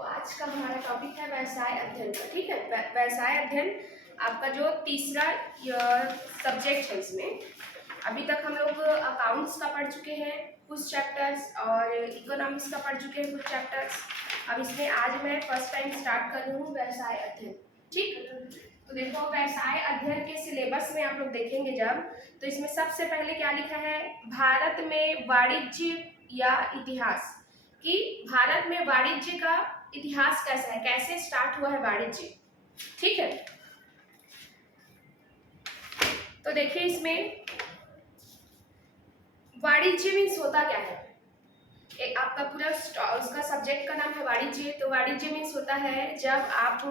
आज का हमारा टॉपिक है व्यवसाय अध्ययन का। ठीक है, व्यवसाय अध्ययन आपका जो तीसरा सब्जेक्ट है। इसमें अभी तक हम लोग अकाउंट्स का पढ़ चुके हैं कुछ चैप्टर्स और इकोनॉमिक्स का पढ़ चुके हैं कुछ चैप्टर्स। अब इसमें आज मैं फर्स्ट टाइम स्टार्ट कर रही हूँ व्यवसाय अध्ययन। ठीक, तो देखो व्यवसाय अध्ययन के सिलेबस में आप लोग देखेंगे जब, तो इसमें सबसे पहले क्या लिखा है, भारत में वाणिज्य या इतिहास, कि भारत में वाणिज्य का इतिहास कैसा है, कैसे स्टार्ट हुआ है वाणिज्य। ठीक है, तो देखिए इसमें वाणिज्य मीन्स होता क्या है। एक आपका पूरा उसका सब्जेक्ट का नाम है वाणिज्य। तो वाणिज्य मीन्स होता है जब आप,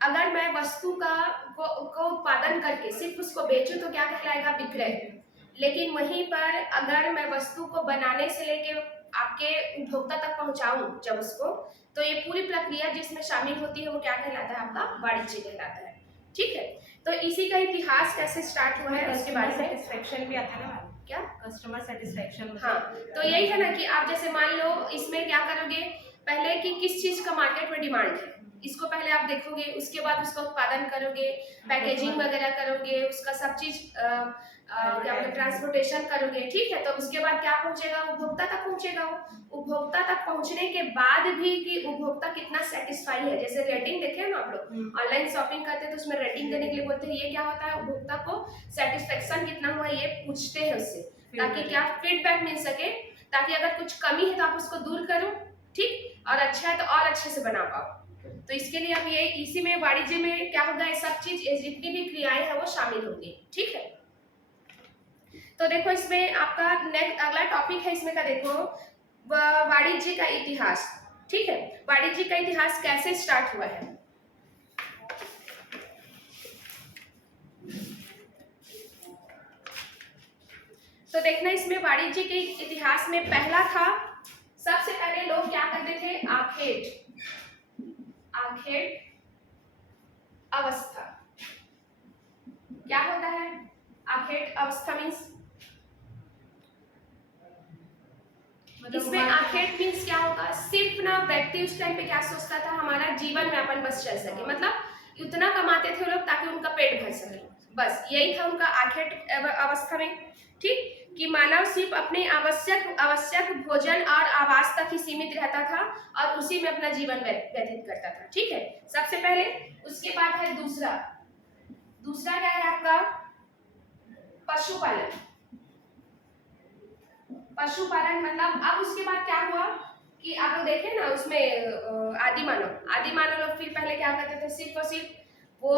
अगर मैं वस्तु को उत्पादन करके सिर्फ उसको बेचूं तो क्या कहलाएगा, विक्रय। लेकिन वहीं पर अगर मैं वस्तु को बनाने से लेके आपके उपभोक्ता तक पहुंचाऊं जब उसको, तो ये पूरी प्रक्रिया जिसमें शामिल होती है वो क्या कहलाता है, आपका वाणिज्य कहलाता है। ठीक है, तो इसी का इतिहास कैसे स्टार्ट हुआ है उसके बारे में सेटिस्फेक्शन भी आता है ना, क्या कस्टमर सेटिस्फेक्शन। हाँ, तो यही है ना कि आप जैसे मान लो इसमें क्या करोगे, पहले कि किस चीज का मार्केट में डिमांड है, इसको पहले आप देखोगे, उसके बाद उसका उत्पादन करोगे, पैकेजिंग वगैरह करोगे, उसका सब चीज क्या बोलते ट्रांसपोर्टेशन करोगे। ठीक है, तो उसके बाद क्या पहुंचेगा, उपभोक्ता तक पहुंचेगा। उपभोक्ता तक पहुंचने के बाद भी कि उपभोक्ता कितना सेटिस्फाई है, जैसे रेटिंग देखे ना आप लोग ऑनलाइन शॉपिंग करते हैं तो उसमें रेटिंग देने के लिए बोलते हैं, ये क्या होता है, उपभोक्ता को सेटिस्फेक्शन कितना हुआ ये पूछते हैं उससे, ताकि क्या फीडबैक मिल सके, ताकि अगर कुछ कमी है तो आप उसको दूर करो, ठीक, और अच्छा है तो और अच्छे से बना पाओ। तो इसके लिए हम ये इसी में वाणिज्य में क्या होगा, ये सब चीज जितनी भी क्रियाएं हैं वो शामिल होंगी। ठीक है, तो देखो इसमें आपका नेक्स्ट अगला टॉपिक है इसमें का, देखो वाणिज्य का इतिहास। ठीक है, वाणिज्य का इतिहास कैसे स्टार्ट हुआ है। तो देखना इसमें वाणिज्य के इतिहास में पहला था, सबसे पहले लोग क्या करते थे, आखेट अवस्था। क्या होता है आखेट अवस्था मीन्स, इसमें आखेट मीन्स क्या होगा, सिर्फ ना व्यक्ति उस टाइम पे क्या सोचता था, हमारा जीवन यापन बस चल सके, मतलब उतना कमाते थे लोग ताकि उनका पेट भर सके, बस यही था उनका आखेट अवस्था में। ठीक, कि मानव सिर्फ अपने आवश्यक भोजन और आवास तक ही सीमित रहता था और उसी में अपना जीवन व्यतीत करता था। ठीक है, सबसे पहले। उसके बाद है दूसरा क्या है आपका, पशुपालन। मतलब अब उसके बाद क्या हुआ कि आप लोग देखें ना उसमें आदि मानव लोग फिर पहले क्या करते थे, सिर्फ और सिर्फ वो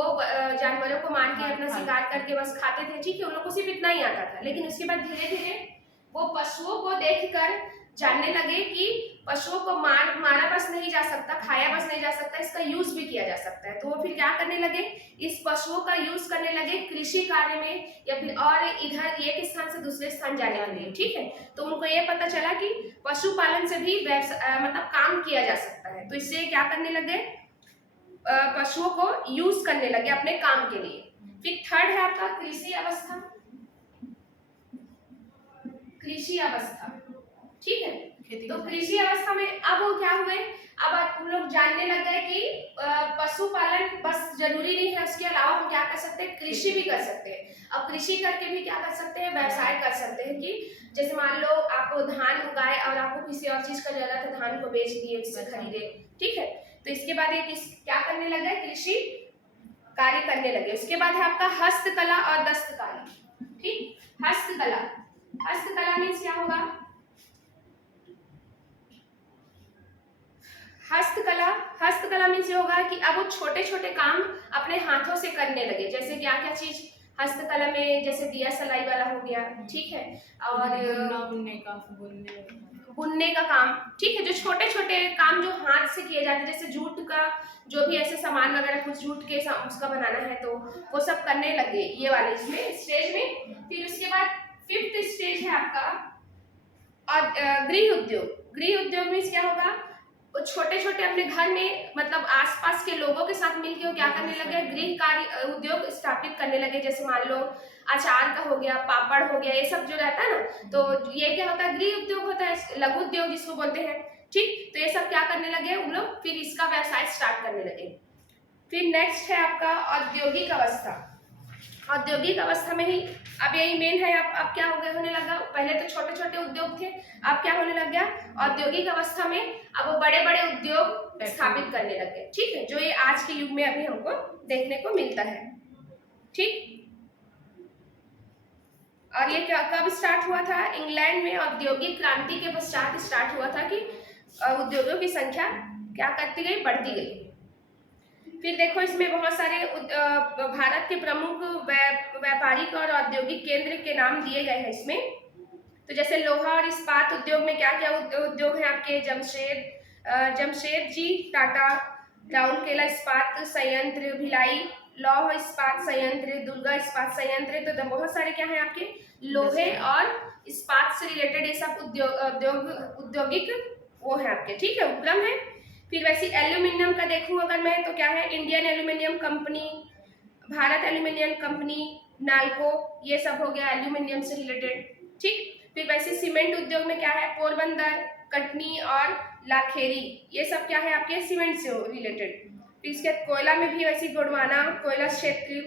जानवरों को मार के अपना शिकार करके बस खाते थे। ठीक है, उन लोगों को सिर्फ इतना ही आता था। लेकिन उसके बाद धीरे धीरे वो पशुओं को देखकर जानने लगे कि पशुओं को मारा बस नहीं जा सकता, खाया बस नहीं जा सकता, इसका यूज भी किया जा सकता है। तो वो फिर क्या करने लगे, इस पशुओं का यूज करने लगे कृषि कार्य में, या फिर और इधर एक स्थान से दूसरे स्थान जाने के लिए। ठीक है, तो उनको ये पता चला कि पशुपालन से भी मतलब काम किया जा सकता है। तो इससे क्या करने लगे, पशुओं को यूज करने लगे अपने काम के लिए। फिर थर्ड है आपका कृषि अवस्था। ठीक है, तो कृषि अवस्था में अब वो क्या हुए, अब हम लोग जानने लग गए कि पशुपालन बस जरूरी नहीं है, उसके अलावा हम क्या कर सकते हैं, कृषि भी कर सकते हैं। अब कृषि करके भी क्या कर सकते हैं, व्यवसाय कर सकते हैं। कि जैसे मान लो आप धान उगाए और आपको किसी और चीज का जरूरत है, धान को बेच दिए, उससे खरीदे। ठीक है, तो इसके बाद एक क्या करने लगे, कृषि कार्य करने लगे। उसके बाद है आपका हस्तकला और दस्तकारी। ठीक, हस्तकला मीन्स क्या होगा, हस्तकला मीन्स ये होगा कि अब वो छोटे छोटे काम अपने हाथों से करने लगे। जैसे क्या क्या चीज हस्तकला में, जैसे दिया सलाई वाला हो गया। ठीक है, और बुनने का काम। ठीक है, जो छोटे छोटे काम जो हाथ से किए जाते हैं, जैसे जूट का जो भी ऐसे सामान वगैरह कुछ जूट के उसका बनाना है तो वो सब करने लगे ये वाले इसमें स्टेज में। फिर उसके बाद फिफ्थ स्टेज है आपका और गृह उद्योग मीन्स क्या होगा, वो छोटे छोटे अपने घर में मतलब आसपास के लोगों के साथ मिलकर वो क्या करने लगे, गृह कार्य उद्योग स्थापित करने लगे। जैसे मान लो अचार का हो गया, पापड़ हो गया, ये सब जो रहता है ना, तो ये क्या होता है, गृह उद्योग होता है, लघु उद्योग जिसको बोलते हैं। ठीक, तो ये सब क्या करने लगे उन लोग, फिर इसका व्यवसाय स्टार्ट करने लगे। फिर नेक्स्ट है आपका औद्योगिक अवस्था। औद्योगिक अवस्था में ही अब यही मेन है, अब क्या हो गया होने लगा, पहले तो छोटे छोटे उद्योग थे, अब क्या होने लग गया, औद्योगिक अवस्था में अब वो बड़े बड़े उद्योग स्थापित करने लग गए। ठीक है, जो ये आज के युग में अभी हमको देखने को मिलता है। ठीक, और ये कब स्टार्ट हुआ था, इंग्लैंड में औद्योगिक क्रांति के पश्चात स्टार्ट हुआ था कि उद्योगों की संख्या क्या करती गई, बढ़ती गई। फिर देखो इसमें बहुत सारे भारत के प्रमुख व्यापारिक और औद्योगिक केंद्र के नाम दिए गए हैं इसमें। तो जैसे लोहा और इस्पात उद्योग में क्या क्या उद्योग हैं आपके, जमशेदजी टाटा राउरकेला इस्पात संयंत्र, भिलाई लौह इस्पात संयंत्र, दुर्गा इस्पात संयंत्र। तो बहुत सारे क्या है आपके लोहे और इस्पात से रिलेटेड ये सब औद्योगिक वो है आपके, ठीक है, उपक्रम है। फिर वैसे एल्यूमिनियम का देखूं अगर मैं तो क्या है, Indian aluminium company, Bharat aluminium company, NALCO, ये सब हो गया एल्यूमिनियम से रिलेटेड। ठीक, फिर वैसे सीमेंट उद्योग में क्या है, पोरबंदर, कटनी और लाखेरी, ये सब क्या है आपके सीमेंट से रिलेटेड। फिर इसके कोयला में भी वैसे गोंडवाना कोयला क्षेत्र,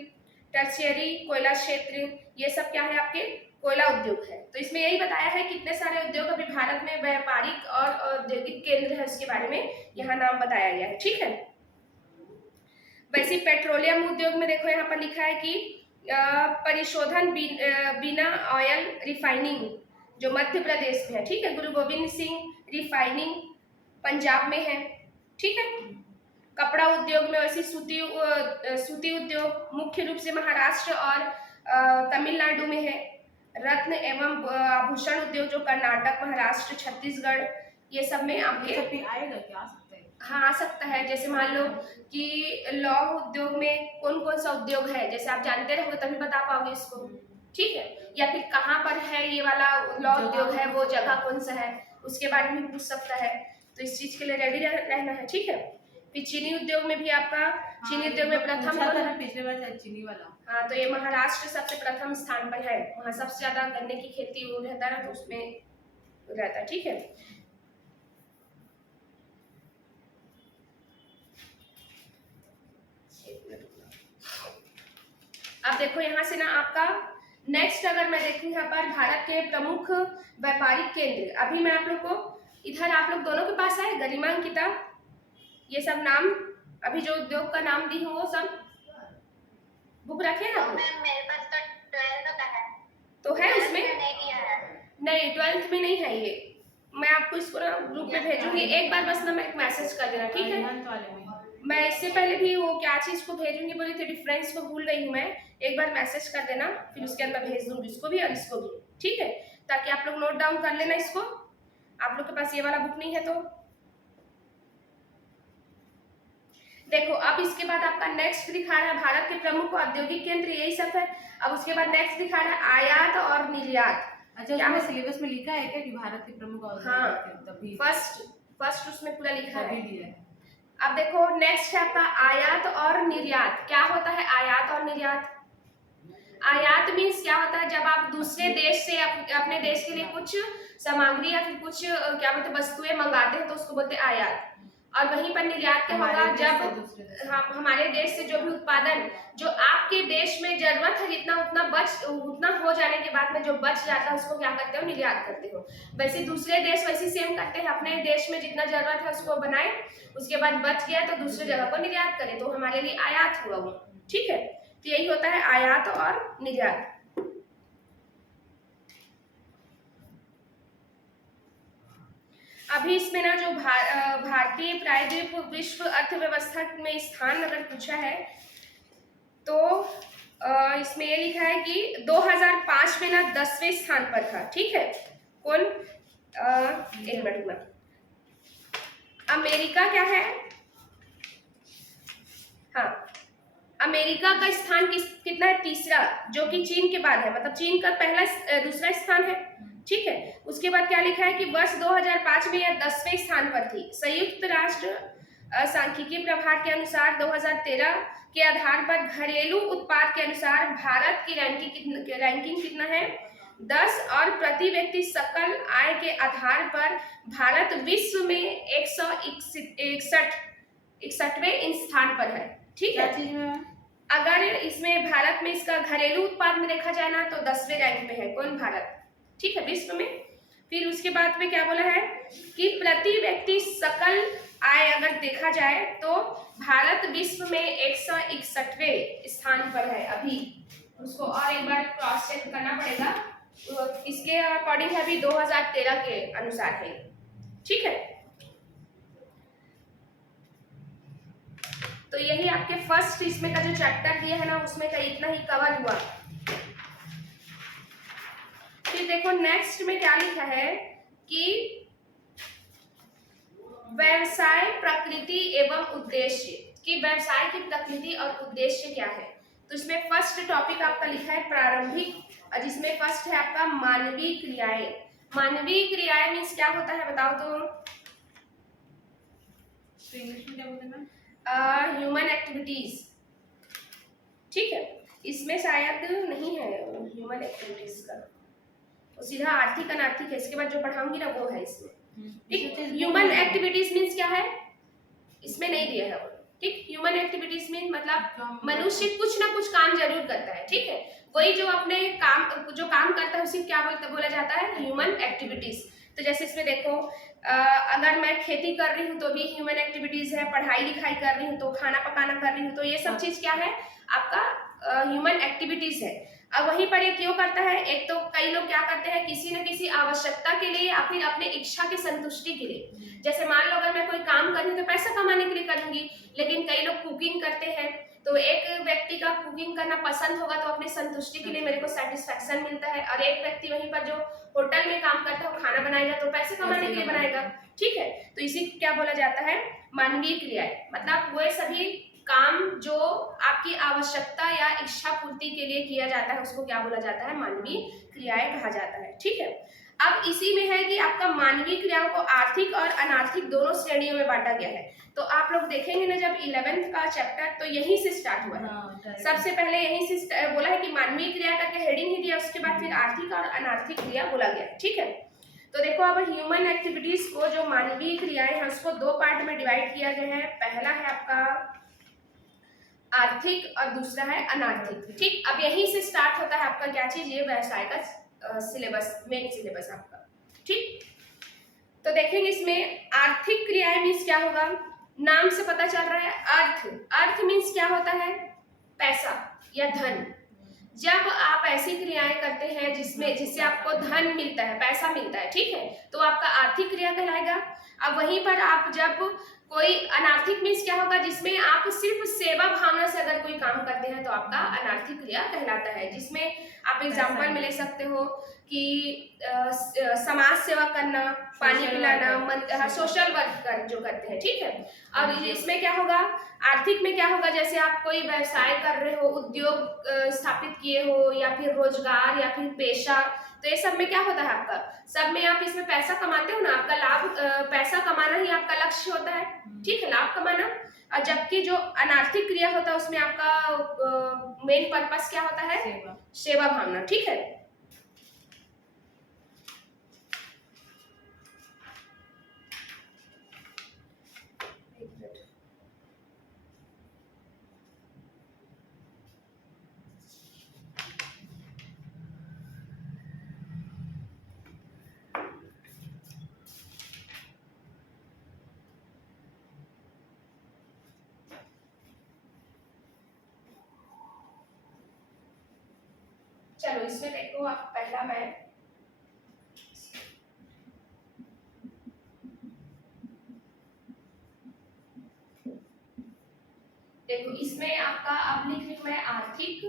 टर्शियरी कोयला क्षेत्र, ये सब क्या है आपके कोयला उद्योग है। तो इसमें यही बताया है कितने सारे उद्योग अभी भारत में व्यापारिक और औद्योगिक केंद्र है, उसके बारे में यहाँ नाम बताया गया है। ठीक है, वैसे पेट्रोलियम उद्योग में देखो यहाँ पर लिखा है कि परिशोधन बिना ऑयल रिफाइनिंग, जो मध्य प्रदेश में है। ठीक है, गुरु गोविंद सिंह रिफाइनिंग पंजाब में है। ठीक है, कपड़ा उद्योग में वैसे सूती उद्योग मुख्य रूप से महाराष्ट्र और तमिलनाडु में है। रत्न एवं आभूषण उद्योग जो कर्नाटक, महाराष्ट्र, छत्तीसगढ़, ये सब में आपके आएगा क्या, आ सकता है? हाँ, आ सकता है। जैसे मान लो कि लौह उद्योग में कौन कौन सा उद्योग है, जैसे आप जानते रहोगे तभी बता पाओगे इसको। ठीक है, या फिर कहाँ पर है ये वाला लौह उद्योग है, वो जगह कौन सा है, उसके बारे में पूछ सकता है। तो इस चीज के लिए रेडी रहना है। ठीक है, फिर चीनी उद्योग में भी आपका चीनी उद्योग में प्रथम पिछले बार चीनी वाला, हाँ, तो ये महाराष्ट्र सबसे प्रथम स्थान पर है, वहाँ सबसे ज्यादा गन्ने की खेती वो रहता है ना, तो उसमें रहता है। ठीक है, अब देखो यहाँ से ना आपका नेक्स्ट अगर मैं देखूँ यहाँ पर भारत के प्रमुख व्यापारिक केंद्र, अभी मैं आप लोग को इधर आप लोग दोनों के पास है गरिमा अंकिता, ये सब नाम अभी जो उद्योग का नाम दी हूँ वो सब बुक रखे ना आप लोग? मेरे पास तो 12th का है। तो है उसमें? नहीं 12th में नहीं है ये, मैं आपको इसको ना ग्रुप में भेजूंगी, एक बार बस ना मैं एक मैसेज कर देना। ठीक है, मैं इससे पहले भी वो क्या चीज को भेजूंगी बोली थी, डिफरेंस को भूल गई हूँ मैं, एक बार मैसेज कर देना, फिर उसके अंदर भेज दूंगी इसको भी और इसको भी। ठीक है, ताकि आप लोग नोट डाउन कर लेना इसको, आप लोग के पास ये वाला बुक नहीं है तो। देखो अब इसके बाद आपका नेक्स्ट दिखा रहा है भारत के प्रमुख औद्योगिक केंद्र, यही सब है। अब उसके बाद नेक्स्ट दिखा रहा है आयात और निर्यात। अच्छा, क्या सिलेबस में लिखा है क्या कि भारत के प्रमुख औद्योगिक केंद्र? तभी फर्स्ट उसमें पूरा लिखा है। अब देखो नेक्स्ट है आपका आयात और निर्यात। क्या होता है आयात और निर्यात? आयात मीन्स क्या होता है, जब आप दूसरे देश से अपने देश के लिए कुछ सामग्री या फिर कुछ क्या बोलते वस्तुएं मंगाते हैं तो उसको बोलते हैं आयात। और वहीं पर निर्यात क्या होगा, जब हमारे देश से जो भी उत्पादन जो आपके देश में जरूरत है जितना उतना हो जाने के बाद में जो बच जाता है उसको क्या करते हो, निर्यात करते हो। वैसे दूसरे देश वैसे सेम करते हैं, अपने देश में जितना जरूरत है उसको बनाए, उसके बाद बच गया तो दूसरे जगह को निर्यात करें, तो हमारे लिए आयात हुआ वो। ठीक है, तो यही होता है आयात और निर्यात। अभी इसमें ना जो भारतीय प्रायद्वीप विश्व अर्थव्यवस्था में स्थान अगर पूछा है तो इसमें ये लिखा है कि 2005 में ना 10वें स्थान पर था। ठीक है, कौन, एक मिनट में, अमेरिका क्या है, हाँ, अमेरिका का स्थान कितना है, तीसरा, जो कि चीन के बाद है, मतलब चीन का दूसरा स्थान है। ठीक है, उसके बाद क्या लिखा है कि वर्ष 2005 में यह 10वें स्थान पर थी। संयुक्त राष्ट्र सांख्यिकी प्रभाग के अनुसार 2013 के आधार पर घरेलू उत्पाद के अनुसार भारत की रैंकिंग कितना है, 10 और प्रति व्यक्ति सकल आय के आधार पर भारत विश्व में 161वें स्थान पर है। ठीक क्या है, चीज में? अगर इसमें भारत में इसका घरेलू उत्पाद में देखा जाए ना तो 10वें रैंक पे है। कौन? भारत। ठीक है, विश्व में। फिर उसके बाद में क्या बोला है कि प्रति व्यक्ति सकल आय अगर देखा जाए तो भारत विश्व में 161वें स्थान पर है अभी। उसको और एक बार क्रॉस चेक करना पड़ेगा, तो इसके अकॉर्डिंग है अभी 2013 के अनुसार है। ठीक है, तो यही आपके फर्स्ट इसमें का जो चैप्टर दिया है ना उसमें का इतना ही कवर हुआ। फिर देखो नेक्स्ट में क्या लिखा है कि व्यवसाय प्रकृति एवं उद्देश्य, कि व्यवसाय की प्रकृति और उद्देश्य क्या है। तो इसमें फर्स्ट टॉपिक आपका लिखा है प्रारंभिक, और जिसमें फर्स्ट है आपका मानवीय क्रियाएं। मानवीय क्रियाएं मीन्स क्या होता है बताओ तो? इंग्लिश में क्या बोलते हैं? Human activities. ठीक है, इसमें शायद नहीं है ह्यूमन एक्टिविटीज का, तो सीधा आर्थिक अनार्थिक है। इसके बाद जो पढ़ाऊंगी ना वो है इसमें। ठीक, ह्यूमन एक्टिविटीज मीन्स क्या है इसमें नहीं दिया है। ठीक, ह्यूमन एक्टिविटीज मीन मतलब मनुष्य कुछ ना कुछ काम जरूर करता है। ठीक है, वही जो अपने काम जो काम करता है उसी क्या बोला जाता है? Human activities. तो जैसे इसमें देखो अगर मैं खेती कर रही हूँ तो भी ह्यूमन एक्टिविटीज है, पढ़ाई लिखाई कर रही हूँ तो खाना पकाना कर रही हूँ, तो ये सब चीज क्या है आपका ह्यूमन एक्टिविटीज है। अब वहीं पर ये क्यों करता है? एक तो कई लोग क्या करते हैं किसी न किसी आवश्यकता के लिए या फिर अपने इच्छा की संतुष्टि के लिए। जैसे मान लो अगर मैं कोई काम कर रही हूँ तो पैसा कमाने के लिए करूंगी, लेकिन कई लोग कुकिंग करते हैं तो एक व्यक्ति का कुकिंग करना पसंद होगा तो अपनी संतुष्टि के लिए मेरे को सेटिस्फैक्शन मिलता है, और एक व्यक्ति वहीं पर जो होटल में काम करता है वो खाना बनाएगा तो पैसे कमाने के लिए बनाएगा। ठीक है, तो इसी को क्या बोला जाता है? मानवीय क्रियाएं। मतलब वो सभी काम जो आपकी आवश्यकता या इच्छा पूर्ति के लिए किया जाता है उसको क्या बोला जाता है? मानवीय क्रियाएं कहा जाता है। ठीक है, अब इसी में है कि आपका मानवीय क्रियाओं को आर्थिक और अनार्थिक दोनों श्रेणियों में बांटा गया है। तो आप लोग देखेंगे ना जब 11th का चैप्टर तो यहीं से स्टार्ट हुआ है। सबसे पहले यहीं से बोला है कि मानवीय क्रिया करके हेडिंग ही दिया, उसके बाद फिर आर्थिक और अनार्थिक क्रिया बोला गया। ठीक है, तो देखो अब ह्यूमन एक्टिविटीज को जो मानवीय क्रियाएं हैं उसको दो पार्ट में डिवाइड किया गया है। पहला है आपका आर्थिक और दूसरा है अनार्थिक। ठीक, अब यहीं से स्टार्ट होता है आपका क्या चीज? ये व्यवसाय का सिलेबस, मेन सिलेबस आपका। ठीक, तो देखेंगे इसमें आर्थिक क्रियाएं मीन्स क्या होगा? नाम से पता चल रहा है अर्थ। अर्थ मीन्स क्या होता है? पैसा या धन। जब आप ऐसी क्रियाएं करते हैं जिससे आपको धन मिलता है, पैसा मिलता है, ठीक है, तो आपका आर्थिक क्रिया कहलाएगा। अब वहीं पर आप जब कोई अनार्थिक मीन्स क्या होगा? जिसमें आप सिर्फ सेवा भावना से अगर कोई काम करते हैं तो आपका अनार्थिक क्रिया कहलाता है। जिसमें आप एग्जाम्पल में ले सकते हो कि समाज सेवा करना, पानी पिलाना, सोशल वर्क जो करते हैं। ठीक है, और इसमें क्या होगा? आर्थिक में क्या होगा? जैसे आप कोई व्यवसाय कर रहे हो, उद्योग स्थापित किए हो, या फिर रोजगार या फिर पेशा, तो ये सब में क्या होता है आपका? सब में आप इसमें पैसा कमाते हो ना, आपका लाभ पैसा कमाना ही आपका लक्ष्य होता है। ठीक है, लाभ कमाना। और जबकि जो अनार्थिक क्रिया होता है उसमें आपका मेन पर्पस क्या होता है? सेवा भावना। ठीक है, चलो इसमें देखो आप पहला मैं देखो इसमें आपका अब लिख रही हूं मैं आर्थिक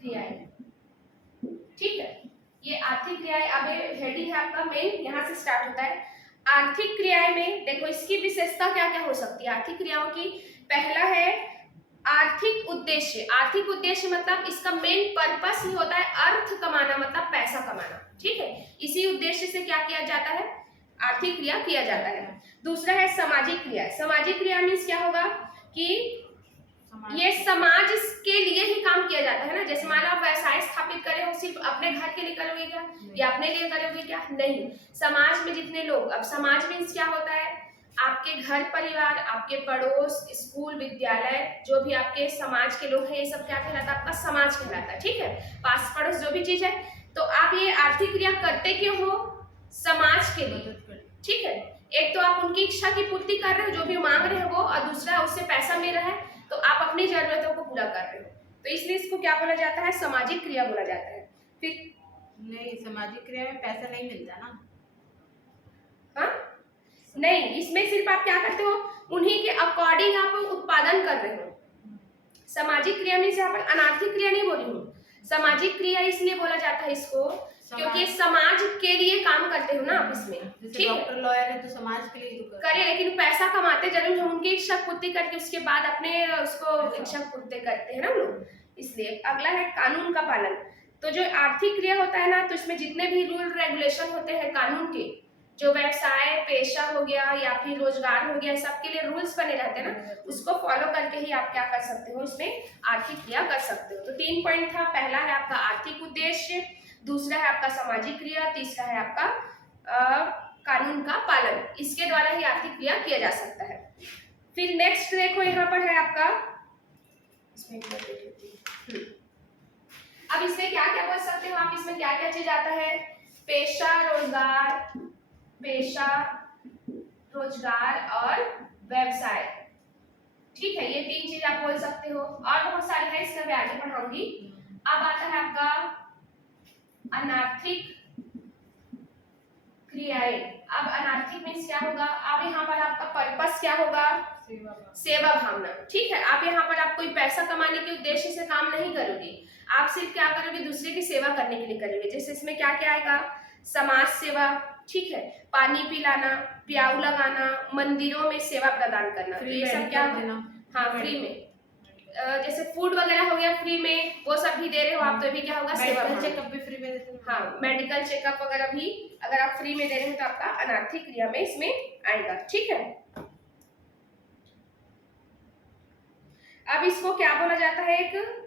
क्रियाएं। ठीक है, ये आर्थिक क्रियाएं अब हेडिंग है आपका मेन, यहाँ से स्टार्ट होता है। आर्थिक क्रियाएं में देखो इसकी विशेषता क्या क्या हो सकती है आर्थिक क्रियाओं की। पहला है आर्थिक उद्देश्य। आर्थिक उद्देश्य मतलब इसका मेन पर्पस ही होता है अर्थ कमाना, मतलब पैसा कमाना। ठीक है, इसी उद्देश्य से क्या किया जाता है? आर्थिक क्रिया किया जाता है। दूसरा है सामाजिक क्रिया। सामाजिक क्रिया मीन्स क्या होगा कि ये समाज के लिए ही काम किया जाता है ना। जैसे मान लो आप व्यवसाय स्थापित करें हो, सिर्फ अपने घर के लिए करोगे क्या, या अपने लिए करोगे क्या? नहीं, समाज में जितने लोग, अब समाज मीन्स क्या होता है, आपके घर परिवार, आपके पड़ोस, स्कूल, विद्यालय, जो भी आपके समाज के लोग हैं, ये सब क्या कहलाता है? आपका समाज कहलाता है। ठीक है, पास पड़ोस जो भी चीज है। तो आप ये आर्थिक क्रिया करते क्यों हो? समाज के लिए। ठीक है, एक तो आप उनकी इच्छा की पूर्ति कर रहे हो, जो भी मांग रहे हो वो, और दूसरा उससे पैसा मिल रहा है, तो आप अपनी जरूरतों को पूरा कर रहे हो। तो इसलिए इसको क्या बोला जाता है? सामाजिक क्रिया बोला जाता है। फिर नहीं, सामाजिक क्रिया में पैसा नहीं मिलता ना। हाँ, नहीं, इसमें सिर्फ आप क्या करते हो, उन्हीं के अकॉर्डिंग आप उत्पादन कर रहे हो। सामाजिक क्रिया में से यहाँ पर अनार्थिक क्रिया नहीं बोली हूँ। सामाजिक क्रिया इसलिए बोला जाता है इसको क्योंकि समाज के लिए काम करते हो ना आप इसमें। ठीक है, डॉक्टर लॉयर है तो समाज के लिए तो करे, लेकिन पैसा कमाते जरूर हम, उनकी इच्छा पूर्ति करके उसके बाद अपने उसको इच्छा पूर्ति करते हैं ना लोग। इसलिए अगला है कानून का पालन। तो जो आर्थिक क्रिया होता है ना, तो इसमें जितने भी रूल रेगुलेशन होते हैं कानून के, जो व्यवसाय पेशा हो गया या फिर रोजगार हो गया, सबके लिए रूल्स बने रहते हैं ना, उसको फॉलो करके ही आप क्या कर सकते हो, इसमें आर्थिक क्रिया कर सकते हो। तो 3 पॉइंट था। पहला है आपका आर्थिक उद्देश्य, दूसरा है आपका सामाजिक क्रिया, तीसरा है आपका कानून का पालन। इसके द्वारा ही आर्थिक क्रिया किया जा सकता है। फिर नेक्स्ट देखो, यहाँ पर है आपका, अब इसमें क्या क्या बोल सकते हो आप, इसमें क्या क्या चीज आता है? पेशा, रोजगार, पेशा, रोजगार और व्यवसाय। ठीक है, ये 3 चीज आप बोल सकते हो, और बहुत सारी है, इसका भी आगे पढ़ाऊंगी। अब आता है आपका अनार्थिक क्रियाएं। अब अनार्थिक मीन्स क्या होगा? अब यहाँ पर आपका पर्पस क्या होगा? सेवा भावना। ठीक है, आप यहाँ पर आप कोई पैसा कमाने के उद्देश्य से काम नहीं करोगे, आप सिर्फ क्या करोगे? दूसरे की सेवा करने के लिए करोगे। जैसे इसमें क्या क्या आएगा? समाज सेवा, ठीक है, पानी पिलाना, प्याऊ लगाना, मंदिरों में सेवा प्रदान करना, तो ये सब क्या? हाँ, फ्री में, जैसे फूड वगैरह हो गया फ्री में, वो सब भी दे रहे हो आप, तो भी क्या होगा? सेवा भावना। चेकअप भी फ्री में देते हैं। हाँ, मेडिकल चेकअप वगैरह भी अगर आप फ्री में दे रहे हो तो आपका अनार्थिक क्रिया में इसमें आएगा। ठीक है, अब इसको क्या बोला जाता है? एक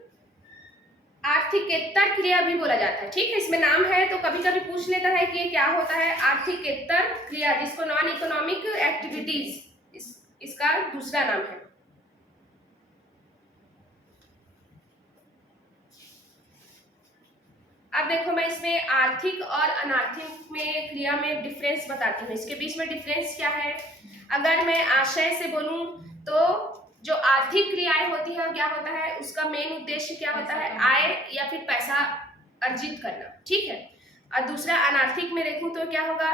आर्थिकेतर क्रिया भी बोला जाता है। ठीक है, इसमें नाम है तो कभी कभी पूछ लेता है कि ये क्या होता है? आर्थिकेतर क्रिया, जिसको नॉन इकोनॉमिक एक्टिविटीज इसका दूसरा नाम है। अब देखो, मैं इसमें आर्थिक और अनार्थिक में क्रिया में डिफरेंस बताती हूँ। इसके बीच में डिफरेंस क्या है? अगर मैं आशय से बोलूं तो जो आर्थिक क्रियाएं होती है क्या होता है? उसका मेन उद्देश्य क्या होता है? आय या फिर पैसा अर्जित करना। ठीक है, और दूसरा अनार्थिक में देखूं तो क्या होगा?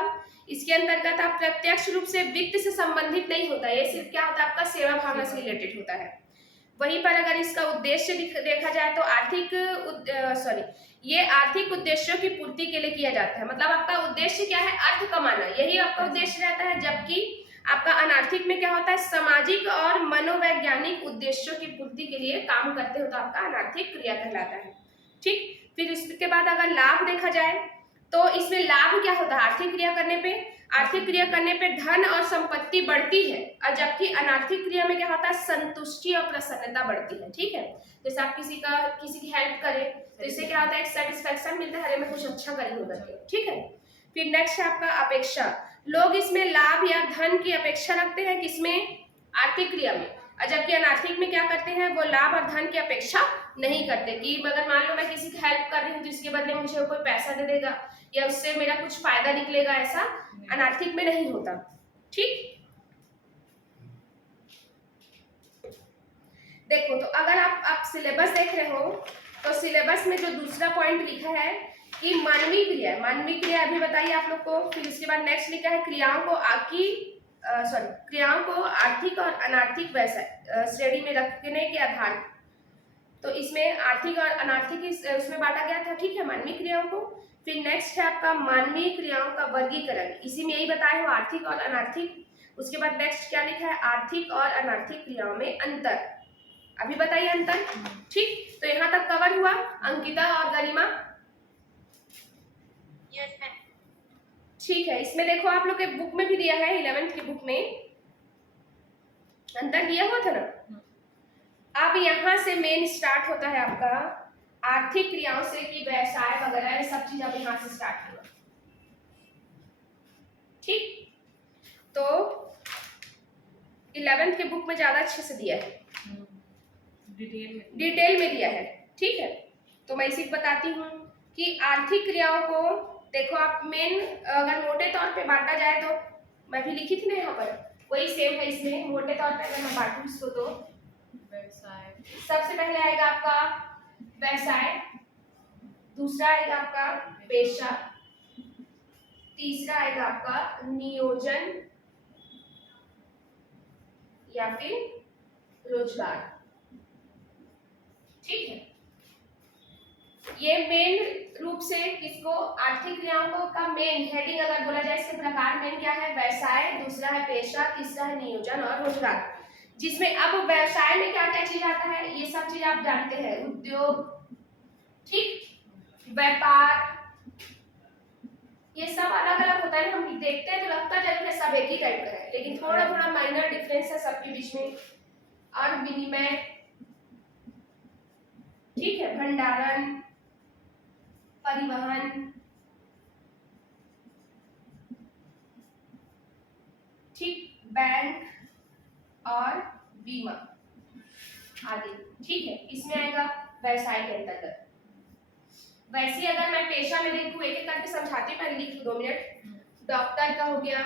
इसके अंतर्गत आप प्रत्यक्ष रूप से वित्त से संबंधित नहीं होता, ये सिर्फ क्या होता है? आपका सेवा भावना से रिलेटेड होता है। वहीं पर अगर इसका उद्देश्य देखा जाए तो ये आर्थिक उद्देश्यों की पूर्ति के लिए किया जाता है। मतलब आपका उद्देश्य क्या है? अर्थ कमाना, यही आपका उद्देश्य रहता है। जबकि आपका अनार्थिक में क्या होता है? सामाजिक और मनोवैज्ञानिक उद्देश्यों की पूर्ति के लिए काम करते हो, तो आपका अनार्थिक क्रिया कहलाता है। ठीक, फिर इसके बाद अगर लाभ देखा जाए तो इसमें लाभ क्या होता है? आर्थिक क्रिया करने पे, आर्थिक क्रिया करने पे धन और संपत्ति बढ़ती है, और जबकि अनार्थिक क्रिया में क्या होता है? संतुष्टि और प्रसन्नता बढ़ती है। ठीक है, जैसे आप किसी की हेल्प करें तो इससे क्या होता है? एक सेटिस्फेक्शन मिलता है, अरे मैं कुछ अच्छा करी हूँ करके। ठीक है, फिर नेक्स्ट है आपका अपेक्षा। लोग इसमें लाभ या धन की अपेक्षा रखते हैं, किसमें? आर्थिक क्रिया में, और जबकि अनार्थिक में क्या करते हैं? वो लाभ और धन की अपेक्षा नहीं करते कि अगर मान लो मैं किसी की हेल्प कर रही हूँ तो इसके बदले मुझे कोई पैसा दे देगा या उससे मेरा कुछ फायदा निकलेगा, ऐसा अनार्थिक में नहीं होता। ठीक, देखो, तो अगर आप सिलेबस देख रहे हो तो सिलेबस में जो दूसरा पॉइंट लिखा है कि मानवीय क्रिया, मानवीय क्रिया अभी बताइए आप लोग को। फिर इसके बाद नेक्स्ट लिखा है क्रियाओं को आर्थिक और अनार्थिक श्रेणी में रखने के आधार। तो इसमें आर्थिक और अनार्थिक उसमें बांटा गया था। ठीक है, मानवीय क्रियाओं को। फिर नेक्स्ट है आपका मानवीय क्रियाओं का वर्गीकरण, इसी में यही बताया हो, आर्थिक और अनार्थिक। उसके बाद नेक्स्ट क्या लिखा है? आर्थिक और अनार्थिक क्रियाओं में अंतर, अभी बताइए अंतर। ठीक, तो यहाँ तक कवर हुआ अंकिता और गरिमा? Yes ma'am. ठीक है, इसमें देखो आप लोग के बुक में भी दिया है, 11th की बुक में अंतर दिया हुआ था ना। अब यहाँ से मेन स्टार्ट होता है आपका आर्थिक क्रियाओं से कि व्यवसाय वगैरह ये सब चीज अब यहाँ से स्टार्ट होगा। ठीक, तो 11th के बुक में ज्यादा अच्छे से दिया है, डिटेल में दिया है। ठीक है, तो मैं इसी को बताती हूँ कि आर्थिक क्रियाओं को देखो आप मेन अगर मोटे तौर पे बांटा जाए तो मैं भी लिखी थी ना यहाँ पर, वही सेम है इसमें। मोटे तौर पे अगर मैं बांटूं इसको तो व्यवसाय, सबसे पहले आएगा आपका व्यवसाय, दूसरा आएगा आपका पेशा, तीसरा आएगा आपका नियोजन या फिर रोजगार। ठीक है, ये मेन रूप से किसको आर्थिक क्रियाओं को का मेन हेडिंग अगर बोला जाए इसके प्रकार मेन क्या है, व्यवसाय, दूसरा है पेशा, तीसरा है नियोजन और रोजगार। जिसमें अब व्यवसाय में क्या क्या चीज आता है ये सब चीज आप जानते हैं, उद्योग, ठीक, व्यापार, ये सब अलग अलग होता है। हम देखते हैं तो लगता जरूर है सब एक ही टाइप का है, लेकिन थोड़ा थोड़ा माइनर डिफरेंस है सबके बीच में। और विनिमय, ठीक है, भंडारण, परिवहन, ठीक, बैंक और बीमा आदि। ठीक है, इसमें आएगा व्यवसाय के अंतर्गत। वैसे अगर मैं पेशा में देखूं, एक एक करके समझाती हूं, पहले लिख लूं 2 मिनट। डॉक्टर का हो गया,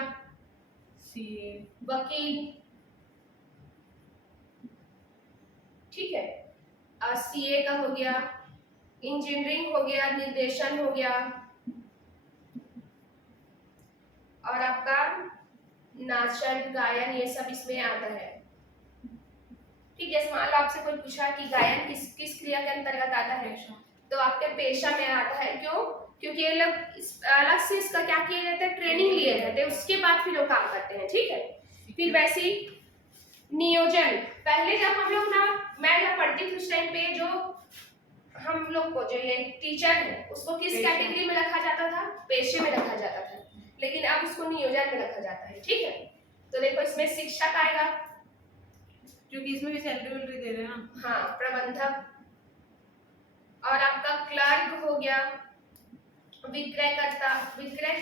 सीए, वकील, ठीक है, और सीए का हो गया, इंजीनियरिंग हो गया, निर्देशन हो गया, और आपका नाचन, गायन, ये सब इसमें आता है। ठीक, जैसे मान लो आपसे कोई पूछा कि गायन किस किस क्रिया के अंतर्गत आता है, तो आपके पेशा में आता है। क्यों? क्योंकि ये लोग अलग से इसका क्या किए जाते हैं, ट्रेनिंग लिए जाते हैं, उसके बाद फिर लोग काम करते हैं। ठीक है, फिर वैसी नियोजन, पहले जब हम लोग ना, मैं जब पढ़ती थी उस टाइम पे जो हम लोग को जो ये टीचर है उसको किस कैटेगरी में रखा जाता था, पेशे में रखा जाता था, लेकिन अब उसको नियोजन में रखा जाता है। ठीक है, तो देखो इसमें शिक्षक आएगा, क्योंकि इसमें भी सैलरी वैलरी दे रहे हैं ना। हाँ, प्रबंधक, और आपका क्लर्क हो गया, विक्रयकर्ता, विक्रय,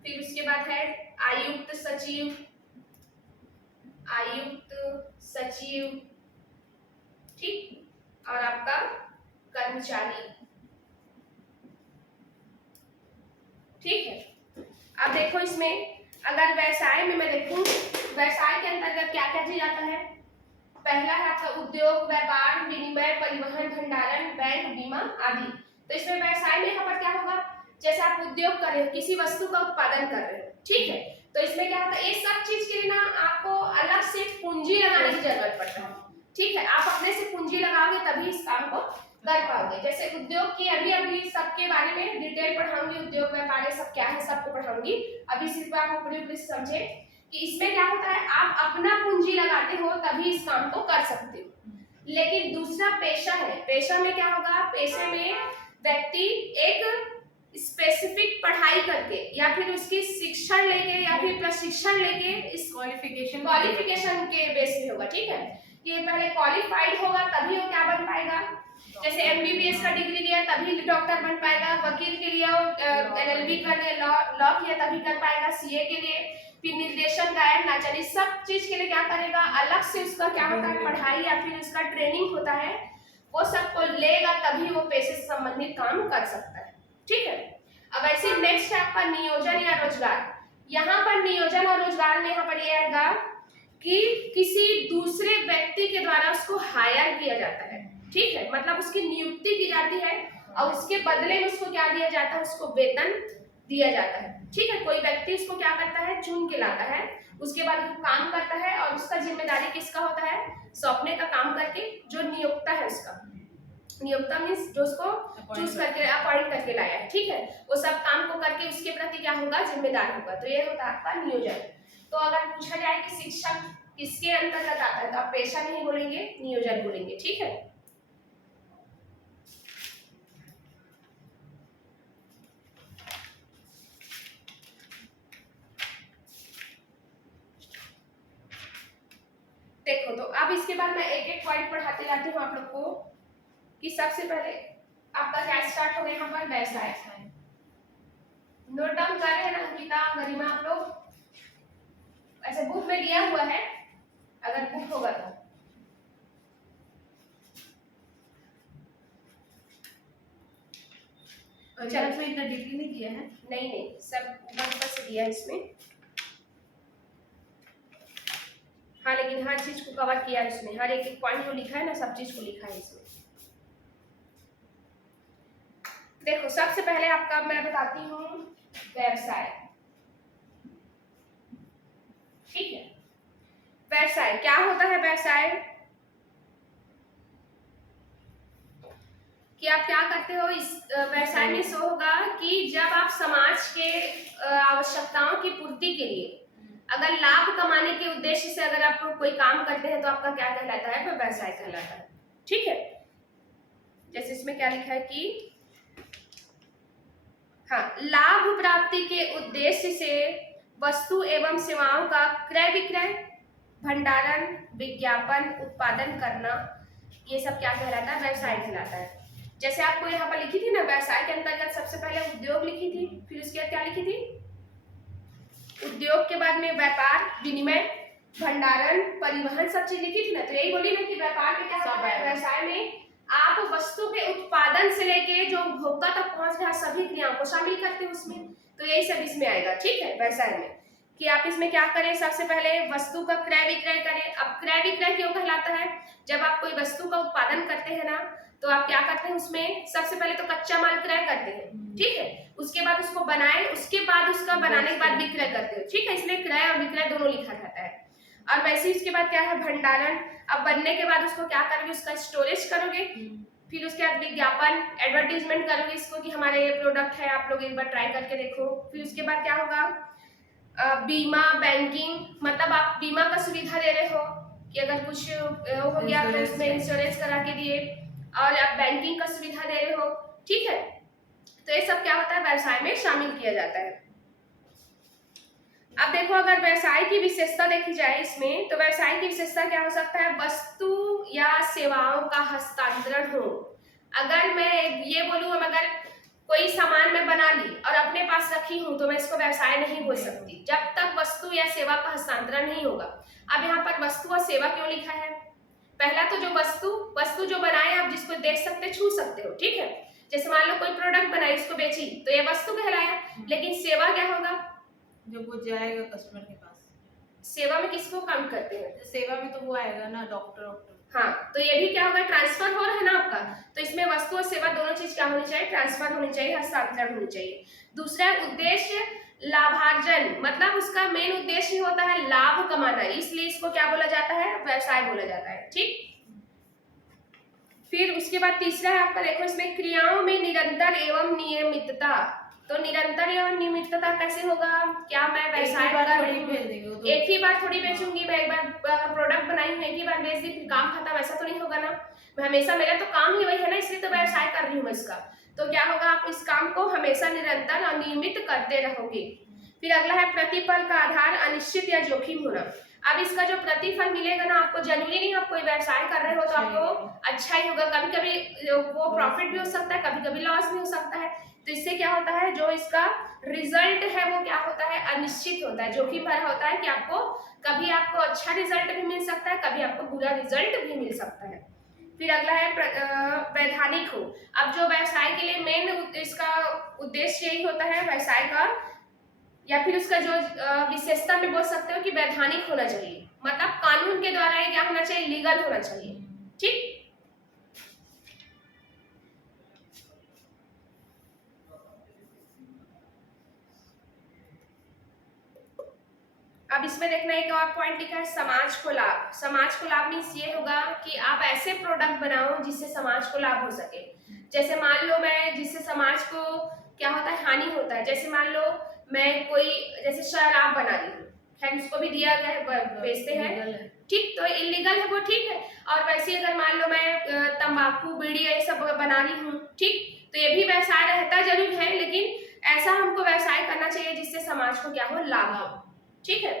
फिर उसके बाद है आयुक्त सचिव, आयुक्त सचिव, ठीक, और आपका कर्मचारी। ठीक है, अब देखो इसमें अगर व्यवसाय में मैं देखूं, व्यवसाय के अंतर्गत क्या क्या चीज आता है। पहला है आपका उद्योग, व्यापार, विनिमय, परिवहन, भंडारण, बैंक, बीमा आदि। तो इसमें व्यवसाय में यहाँ पर क्या होगा, जैसे आप उद्योग कर रहे हो, किसी वस्तु का उत्पादन कर रहे हो, ठीक है, तो इसमें क्या होता है, ये सब चीज के लिए ना आपको अलग से पूंजी लगाने की जरूरत पड़ता है। ठीक है, आप अपने से पूंजी लगाओगे तभी इस काम को कर पाओगे। जैसे उद्योग की अभी अभी सबके बारे में डिटेल पढ़ाऊंगी, उद्योग व्यापार ये सब क्या है सबको पढ़ाऊंगी, अभी सिर्फ आप ऊपरी ऊपरी समझे कि इसमें क्या होता है, आप अपना पूंजी लगाते हो तभी इस काम को कर सकते हो। लेकिन दूसरा पेशा है, पेशा में क्या होगा, पेशे में व्यक्ति एक स्पेसिफिक पढ़ाई करके या फिर उसकी शिक्षण लेके या फिर प्रशिक्षण लेके इस क्वालिफिकेशन के बेस पे होगा। ठीक है, ये पहले क्वालिफाइड होगा तभी वो क्या बन पाएगा, जैसे एमबीबीएस का डिग्री लिया तभी डॉक्टर बन पाएगा, वकील के लिए एलएलबी कर लिए, लॉ किया तभी कर पाएगा, सीए के लिए, फिर निर्देशन, गायन, नाचन, इस सब चीज के लिए क्या करेगा, अलग से उसका क्या होता है पढ़ाई या फिर उसका ट्रेनिंग होता है, वो सबको लेगा तभी वो पेशे से संबंधित काम कर सकता है। ठीक है, अब ऐसे नेक्स्ट है आपका नियोजन या रोजगार। यहाँ पर नियोजन और रोजगार में यहाँ पर ये आएगा कि किसी दूसरे व्यक्ति के द्वारा उसको हायर किया जाता है। ठीक है, मतलब उसकी नियुक्ति की जाती है और उसके बदले में उसको क्या दिया जाता है, उसको वेतन दिया जाता है। ठीक है, कोई व्यक्ति उसको क्या करता है, चुन के लाता है, उसके बाद वो काम करता है और उसका जिम्मेदारी किसका होता है, सौंपने का काम करके जो नियोक्ता है उसका, नियोक्ता मीन्स जो उसको चूज करके अपॉइंट करके लाया है। ठीक है, वो सब काम को करके उसके प्रति क्या होगा, जिम्मेदार होगा। तो ये होता है आपका नियोजन। तो अगर पूछा जाए कि शिक्षक किसके अंतर्गत आता है तो आप पेशा नहीं बोलेंगे, नियोजन बोलेंगे। ठीक है, देखो तो अब इसके बाद मैं एक एक पॉइंट पढ़ाते जाती हूँ आप लोग को कि सबसे पहले आपका क्या स्टार्ट हो गया यहाँ पर व्यवसाय। नोट डाउन कर रहे हैं ना अंकिता गरिमा आप लोग? ऐसे बुक में दिया हुआ है, अगर बुक होगा तो। चलो इसमें इतना डीपली नहीं किया है। नहीं नहीं, सब ऊपर से दिया है इसमें। हाँ लेकिन हर चीज को कवर किया है इसमें, हर एक एक पॉइंट जो लिखा है ना सब चीज को लिखा है इसमें। देखो सबसे पहले आपका मैं बताती हूँ व्यवसाय, ठीक है। व्यवसाय क्या होता है? व्यवसाय कि आप क्या करते हो इस व्यवसाय में शो होगा कि जब आप समाज के आवश्यकताओं की पूर्ति के लिए अगर लाभ कमाने के उद्देश्य से अगर आप कोई काम करते हैं तो आपका क्या कहलाता है? वो व्यवसाय कहलाता है, ठीक है। जैसे इसमें क्या लिखा है कि हाँ, लाभ प्राप्ति के उद्देश्य से वस्तु एवं सेवाओं का क्रय विक्रय, भंडारण, विज्ञापन, उत्पादन करना, ये सब क्या कहलाता है? व्यवसाय कहलाता है। जैसे आपको यहाँ पर लिखी थी ना व्यवसाय के अंतर्गत सबसे पहले उद्योग लिखी थी, फिर उसके बाद क्या लिखी थी? उद्योग के बाद में व्यापार, विनिमय, भंडारण, परिवहन, सब चीज लिखी थी ना। तो यही बोली ना कि व्यापार में क्या होता है? व्यवसाय में आप वस्तु के उत्पादन से लेके जो उपभोक्ता तक पहुंच गया सभी क्रियाओं को शामिल करते हैं उसमें। तो यही सब इसमें आएगा, ठीक है। व्यवसाय में कि आप इसमें क्या करें? सबसे पहले वस्तु का क्रय विक्रय करें। अब क्रय विक्रय क्यों कहलाता है? जब आप कोई वस्तु का उत्पादन करते हैं ना तो आप क्या करते हैं उसमें? सबसे पहले तो कच्चा माल क्रय करते हैं, ठीक है। उसके बाद उसको बनाए, उसके बाद उसका बनाने के बाद विक्रय करते हो, ठीक है। इसलिए क्रय और विक्रय दोनों लिखा रहता है। और वैसे ही उसके बाद क्या है? भंडारण। अब बनने के बाद उसको क्या करोगे? उसका स्टोरेज करोगे। फिर उसके बाद विज्ञापन, एडवर्टीजमेंट करोगे इसको कि हमारे ये प्रोडक्ट है, आप लोग एक बार ट्राई करके देखो। फिर उसके बाद क्या होगा? बीमा, बैंकिंग, मतलब आप बीमा का सुविधा दे रहे हो कि अगर कुछ हो गया तो उसमें इंश्योरेंस करा के दिए, और आप बैंकिंग का सुविधा दे रहे हो, ठीक है। तो ये सब क्या होता है? व्यवसाय में शामिल किया जाता है। अब देखो अगर व्यवसाय की विशेषता देखी जाए इसमें, तो व्यवसाय की विशेषता क्या हो सकता है? वस्तु या सेवाओं का हस्तांतरण हो। अगर मैं ये बोलूँ, अगर कोई सामान मैं बना ली और अपने पास रखी हूँ तो मैं इसको व्यवसाय नहीं बोल सकती जब तक वस्तु या सेवा का हस्तांतरण नहीं होगा। अब यहाँ पर वस्तु और सेवा क्यों लिखा है? पहला तो जो वस्तु जो बनाए आप जिसको देख सकते, छू सकते हो, ठीक है। जैसे मान लो कोई प्रोडक्ट बनाई, उसको बेची, तो ये वस्तु कहलाया। लेकिन सेवा क्या होगा? जब वो जाएगा कस्टमर के पास। सेवा में किसको काउंट करते हैं? सेवा में तो वो आएगा ना, डॉक्टर। हाँ, तो ये भी क्या होगा? ट्रांसफर हो रहा है ना आपका। तो इसमें वस्तु और सेवा दोनों चीज क्या होनी चाहिए? ट्रांसफर होनी चाहिए, हस्तांतरण होनी चाहिए। दूसरा उद्देश्य लाभार्जन, मतलब उसका मेन उद्देश्य होता है लाभ कमाना, इसलिए इसको क्या बोला जाता है? व्यवसाय बोला जाता है, ठीक। फिर उसके बाद तीसरा है आपका, देखो इसमें क्रियाओं में निरंतर एवं नियमितता। तो निरंतर एवं नियमितता कैसे होगा? क्या मैं व्यवसाय कर रही हूँ, एक ही बार थोड़ी बेचूंगी मैं? एक बार प्रोडक्ट बनाई हूँ, एक ही बार बेच दी, फिर काम खत्म, ऐसा तो नहीं होगा ना। मैं हमेशा, मेरा तो काम ही वही है ना, इसलिए तो व्यवसाय कर रही हूँ मैं इसका। तो क्या होगा? आप इस काम को हमेशा निरंतर और नियमित करते रहोगे। फिर अगला है प्रतिफल का आधार अनिश्चित या जोखिम होना। अब इसका जो प्रतिफल मिलेगा ना आपको, जरूरी नहीं आप कोई व्यवसाय कर रहे हो तो आपको अच्छा ही होगा, कभी कभी वो प्रॉफिट भी हो सकता है, कभी कभी लॉस भी हो सकता है। तो इससे क्या होता है? जो इसका रिजल्ट है वो क्या होता है? अनिश्चित होता है, जोखिम भरा होता है कि आपको कभी आपको अच्छा रिजल्ट भी मिल सकता है, कभी आपको बुरा रिजल्ट भी मिल सकता है। फिर अगला है वैधानिक हो। अब जो व्यवसाय के लिए मेन इसका उद्देश्य यही होता है व्यवसाय का, या फिर उसका जो विशेषता में बोल सकते हो कि वैधानिक होना चाहिए, मतलब कानून के द्वारा ये क्या होना चाहिए? लीगल होना चाहिए, ठीक। अब इसमें देखना एक और पॉइंट लिखा है समाज को लाभ। समाज को लाभ मीन्स ये होगा कि आप ऐसे प्रोडक्ट बनाओ जिससे समाज को लाभ हो सके। जैसे मान लो मैं, जिससे समाज को क्या होता है? हानि होता है। जैसे मान लो मैं कोई जैसे शराब बना रही हूँ, खैर उसको भी दिया गया है, बेचते हैं, ठीक, तो इलीगल है वो, ठीक है। और वैसे अगर मान लो मैं तंबाकू, बीड़ी ये सब बना रही हूँ, ठीक, तो ये भी व्यवसाय रहता जरूर है, लेकिन ऐसा हमको व्यवसाय करना चाहिए जिससे समाज को क्या हो? लाभ हो, ठीक है।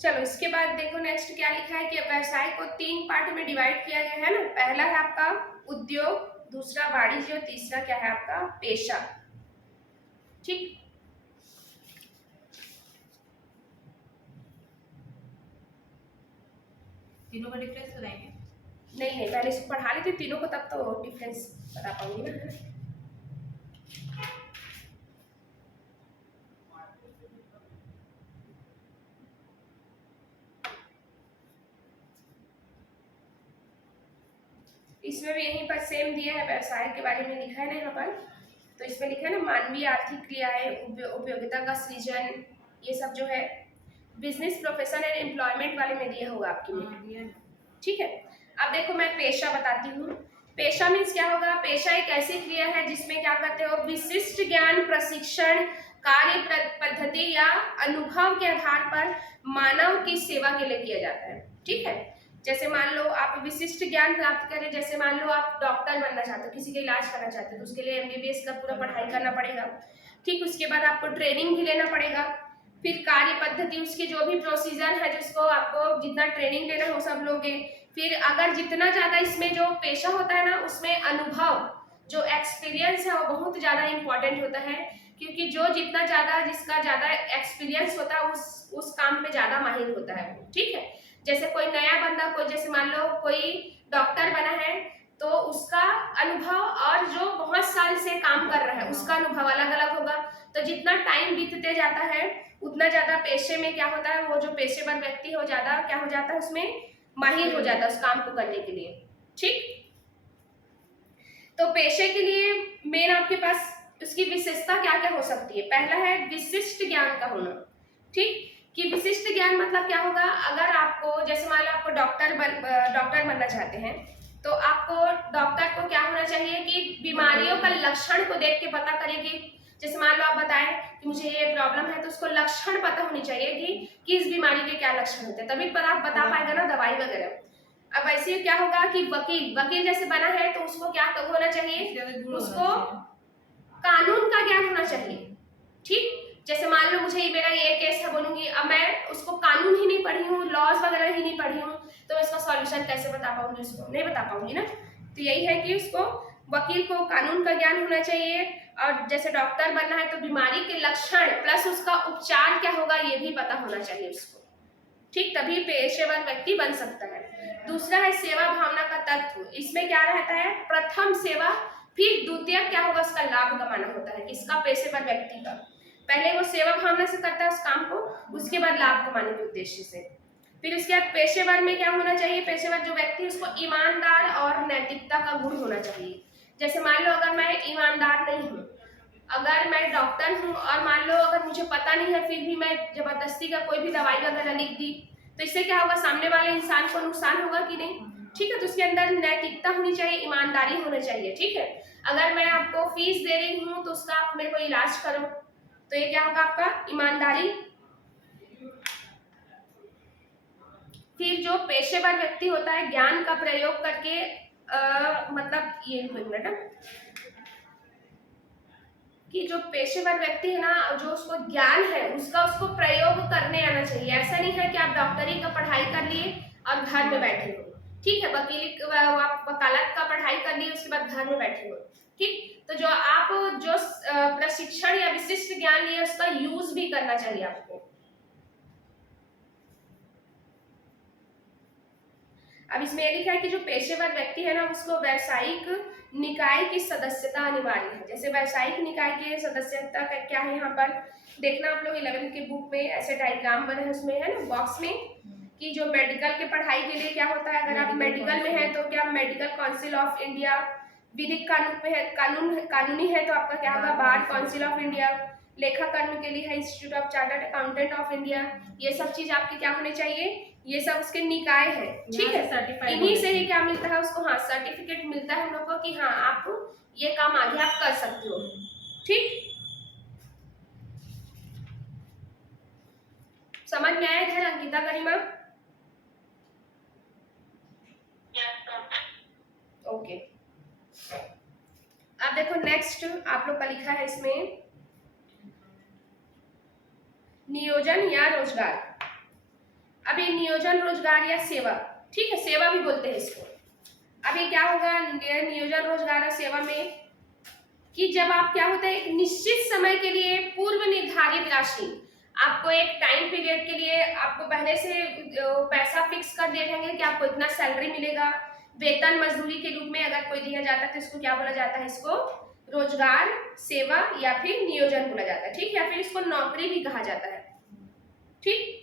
चलो इसके बाद देखो नेक्स्ट क्या लिखा है कि व्यवसाय को 3 पार्ट में डिवाइड किया गया है ना। पहला है आपका उद्योग, दूसरा वाणिज्य और तीसरा क्या है आपका पेशा। ठीक, तीनों का डिफरेंस बताएंगे। नहीं पहले इसको पढ़ा लेते तीनों को, तब तो डिफरेंस बता पाऊंगी ना। इसमें भी यहीं पर सेम दिया है, व्यवसाय के बारे में लिखा है ना यहाँ पर। तो इसमें लिखा है ना मानवीय आर्थिक क्रियाएं, उपयोगिता का सृजन, ये सब जो है बिजनेस प्रोफेशन एंड एम्प्लॉयमेंट वाले में दिया होगा आपके में। ठीक है, अब देखो मैं पेशा बताती हूँ। पेशा मीन्स क्या होगा? पेशा एक ऐसी क्रिया है जिसमें क्या करते हो, विशिष्ट ज्ञान, प्रशिक्षण, कार्य पद्धति या अनुभव के आधार पर मानव की सेवा के लिए किया जाता है। ठीक है, जैसे मान लो आप विशिष्ट ज्ञान प्राप्त करें, जैसे मान लो आप डॉक्टर बनना चाहते हो, किसी का इलाज करना चाहते हो, तो उसके लिए एमबीबीएस का पूरा पढ़ाई करना पड़ेगा। ठीक, उसके बाद आपको ट्रेनिंग भी लेना पड़ेगा। फिर कार्य पद्धति, उसके जो भी प्रोसीजर है जिसको आपको जितना ट्रेनिंग लेना हो सब लोगे। फिर अगर जितना ज़्यादा इसमें जो पेशा होता है ना, उसमें अनुभव जो एक्सपीरियंस है वो बहुत ज़्यादा इम्पोर्टेंट होता है, क्योंकि जो जितना ज़्यादा जिसका ज़्यादा एक्सपीरियंस होता है उस काम में ज़्यादा माहिर होता है। ठीक है, जैसे कोई नया बंदा, कोई जैसे मान लो कोई डॉक्टर बना है तो उसका अनुभव और जो बहुत साल से काम कर रहा है उसका अनुभव अलग अलग होगा। तो जितना टाइम बीतते जाता है उतना ज़्यादा पेशे में क्या होता है, वो जो पेशेवर व्यक्ति हो ज़्यादा क्या हो जाता है, उसमें माहिर हो जाता है उस काम को करने के लिए। ठीक, तो पेशे के लिए मेन आपके पास उसकी विशेषता क्या क्या हो सकती है। पहला है विशिष्ट ज्ञान का होना। ठीक, कि विशिष्ट ज्ञान मतलब क्या होगा, अगर आपको जैसे मान लो आपको डॉक्टर बनना चाहते हैं, तो आपको डॉक्टर को क्या होना चाहिए कि बीमारियों का लक्षण को देख के पता करें कि जैसे मान लो आप बताएं कि मुझे ये प्रॉब्लम है, तो उसको लक्षण पता होनी चाहिए कि किस बीमारी के क्या लक्षण होते हैं, तभी पर आप बता पाएगा ना दवाई वगैरह। अब ऐसे क्या होगा कि वकील जैसे बना है तो उसको क्या होना चाहिए, उसको कानून का ज्ञान होना चाहिए। ठीक, जैसे मान लो मुझे मेरा ये केस है, बोलूंगी अब मैं उसको कानून ही नहीं पढ़ी हूँ, लॉज वगैरह ही नहीं पढ़ी हूँ, तो इसका सॉल्यूशन कैसे बता पाऊंगी, उसको नहीं बता पाऊंगी ना। तो यही है कि उसको वकील को कानून का ज्ञान होना चाहिए, और जैसे डॉक्टर बनना है तो बीमारी के लक्षण प्लस उसका उपचार क्या होगा ये भी पता होना चाहिए उसको। ठीक, तभी पेशेवर व्यक्ति बन सकता है। दूसरा है सेवा भावना का तत्व। इसमें क्या रहता है, प्रथम सेवा, फिर द्वितीय क्या होगा, उसका लाभ कमाना होता है किसका, पेशेवर व्यक्ति का। पहले वो सेवा भावना से करता है उस काम को, उसके बाद लाभ कमाने के उद्देश्य से। फिर उसके बाद पेशेवर में क्या होना चाहिए, पेशेवर जो व्यक्ति उसको ईमानदार और नैतिकता का गुण होना चाहिए। जैसे मान लो अगर मैं ईमानदार नहीं हूँ, अगर मैं डॉक्टर हूँ और मान लो अगर मुझे पता नहीं है फिर भी मैं जबरदस्ती का कोई भी दवाई वगैरह लिख दी, तो इससे क्या होगा, सामने वाले इंसान को नुकसान होगा कि नहीं। ठीक है, तो उसके अंदर नैतिकता होनी चाहिए, ईमानदारी होनी चाहिए। ठीक है, अगर मैं आपको फीस दे रही हूँ तो उसका आप मेरे को इलाज करो, तो ये क्या होगा आपका ईमानदारी। फिर जो पेशेवर व्यक्ति होता है ज्ञान का प्रयोग करके मतलब ये एक मिनट, कि जो पेशेवर व्यक्ति है ना, जो उसको ज्ञान है उसको प्रयोग करने आना चाहिए। ऐसा नहीं है कि आप डॉक्टरी का पढ़ाई कर लिए और घर में बैठे हो। ठीक है, आप वकालत का पढ़ाई कर लिए उसके बाद घर में बैठे हो। ठीक, तो जो आप जो प्रशिक्षण या विशिष्ट ज्ञान लिए उसका यूज भी करना चाहिए आपको। अब इसमें ये लिखा है कि जो पेशेवर व्यक्ति है ना, उसको व्यावसायिक निकाय की सदस्यता अनिवार्य है। जैसे व्यावसायिक निकाय की सदस्यता का क्या है, यहाँ पर देखना आप लोग 11th के बुक में ऐसे डायग्राम बने हैं, उसमें है ना बॉक्स में, कि जो मेडिकल के पढ़ाई के लिए क्या होता है, अगर आप मेडिकल में है तो क्या मेडिकल काउंसिल ऑफ इंडिया, विधिक कानून में है, कानूनी है तो आपका क्या होगा बार काउंसिल ऑफ इंडिया, लेखा कर्म के लिए है institute of chartered accountant of India. ये सब चीज आपके क्या होने चाहिए, ये सब उसके निकाय है। ठीक है, इन्हीं से ही क्या मिलता है उसको, हाँ सर्टिफिकेट मिलता है हम लोग को कि हाँ आप ये काम आगे आप कर सकते हो। ठीक, समझ में आया इधर अंकिता गरिमा? ओके, अब देखो नेक्स्ट आप लोग का लिखा है इसमें नियोजन या रोजगार। अभी नियोजन, रोजगार या सेवा, ठीक है, सेवा भी बोलते हैं इसको। अभी क्या होगा नियोजन, रोजगार और सेवा में कि जब आप क्या होता है एक निश्चित समय के लिए पूर्व निर्धारित राशि, आपको एक टाइम पीरियड के लिए आपको पहले से पैसा फिक्स कर दिए जाएंगे कि आपको इतना सैलरी मिलेगा, वेतन मजदूरी के रूप में अगर कोई दिया जाता है तो इसको क्या बोला जाता है, इसको रोजगार, सेवा या फिर नियोजन बोला जाता है, ठीक, या फिर इसको नौकरी भी कहा जाता है, ठीक।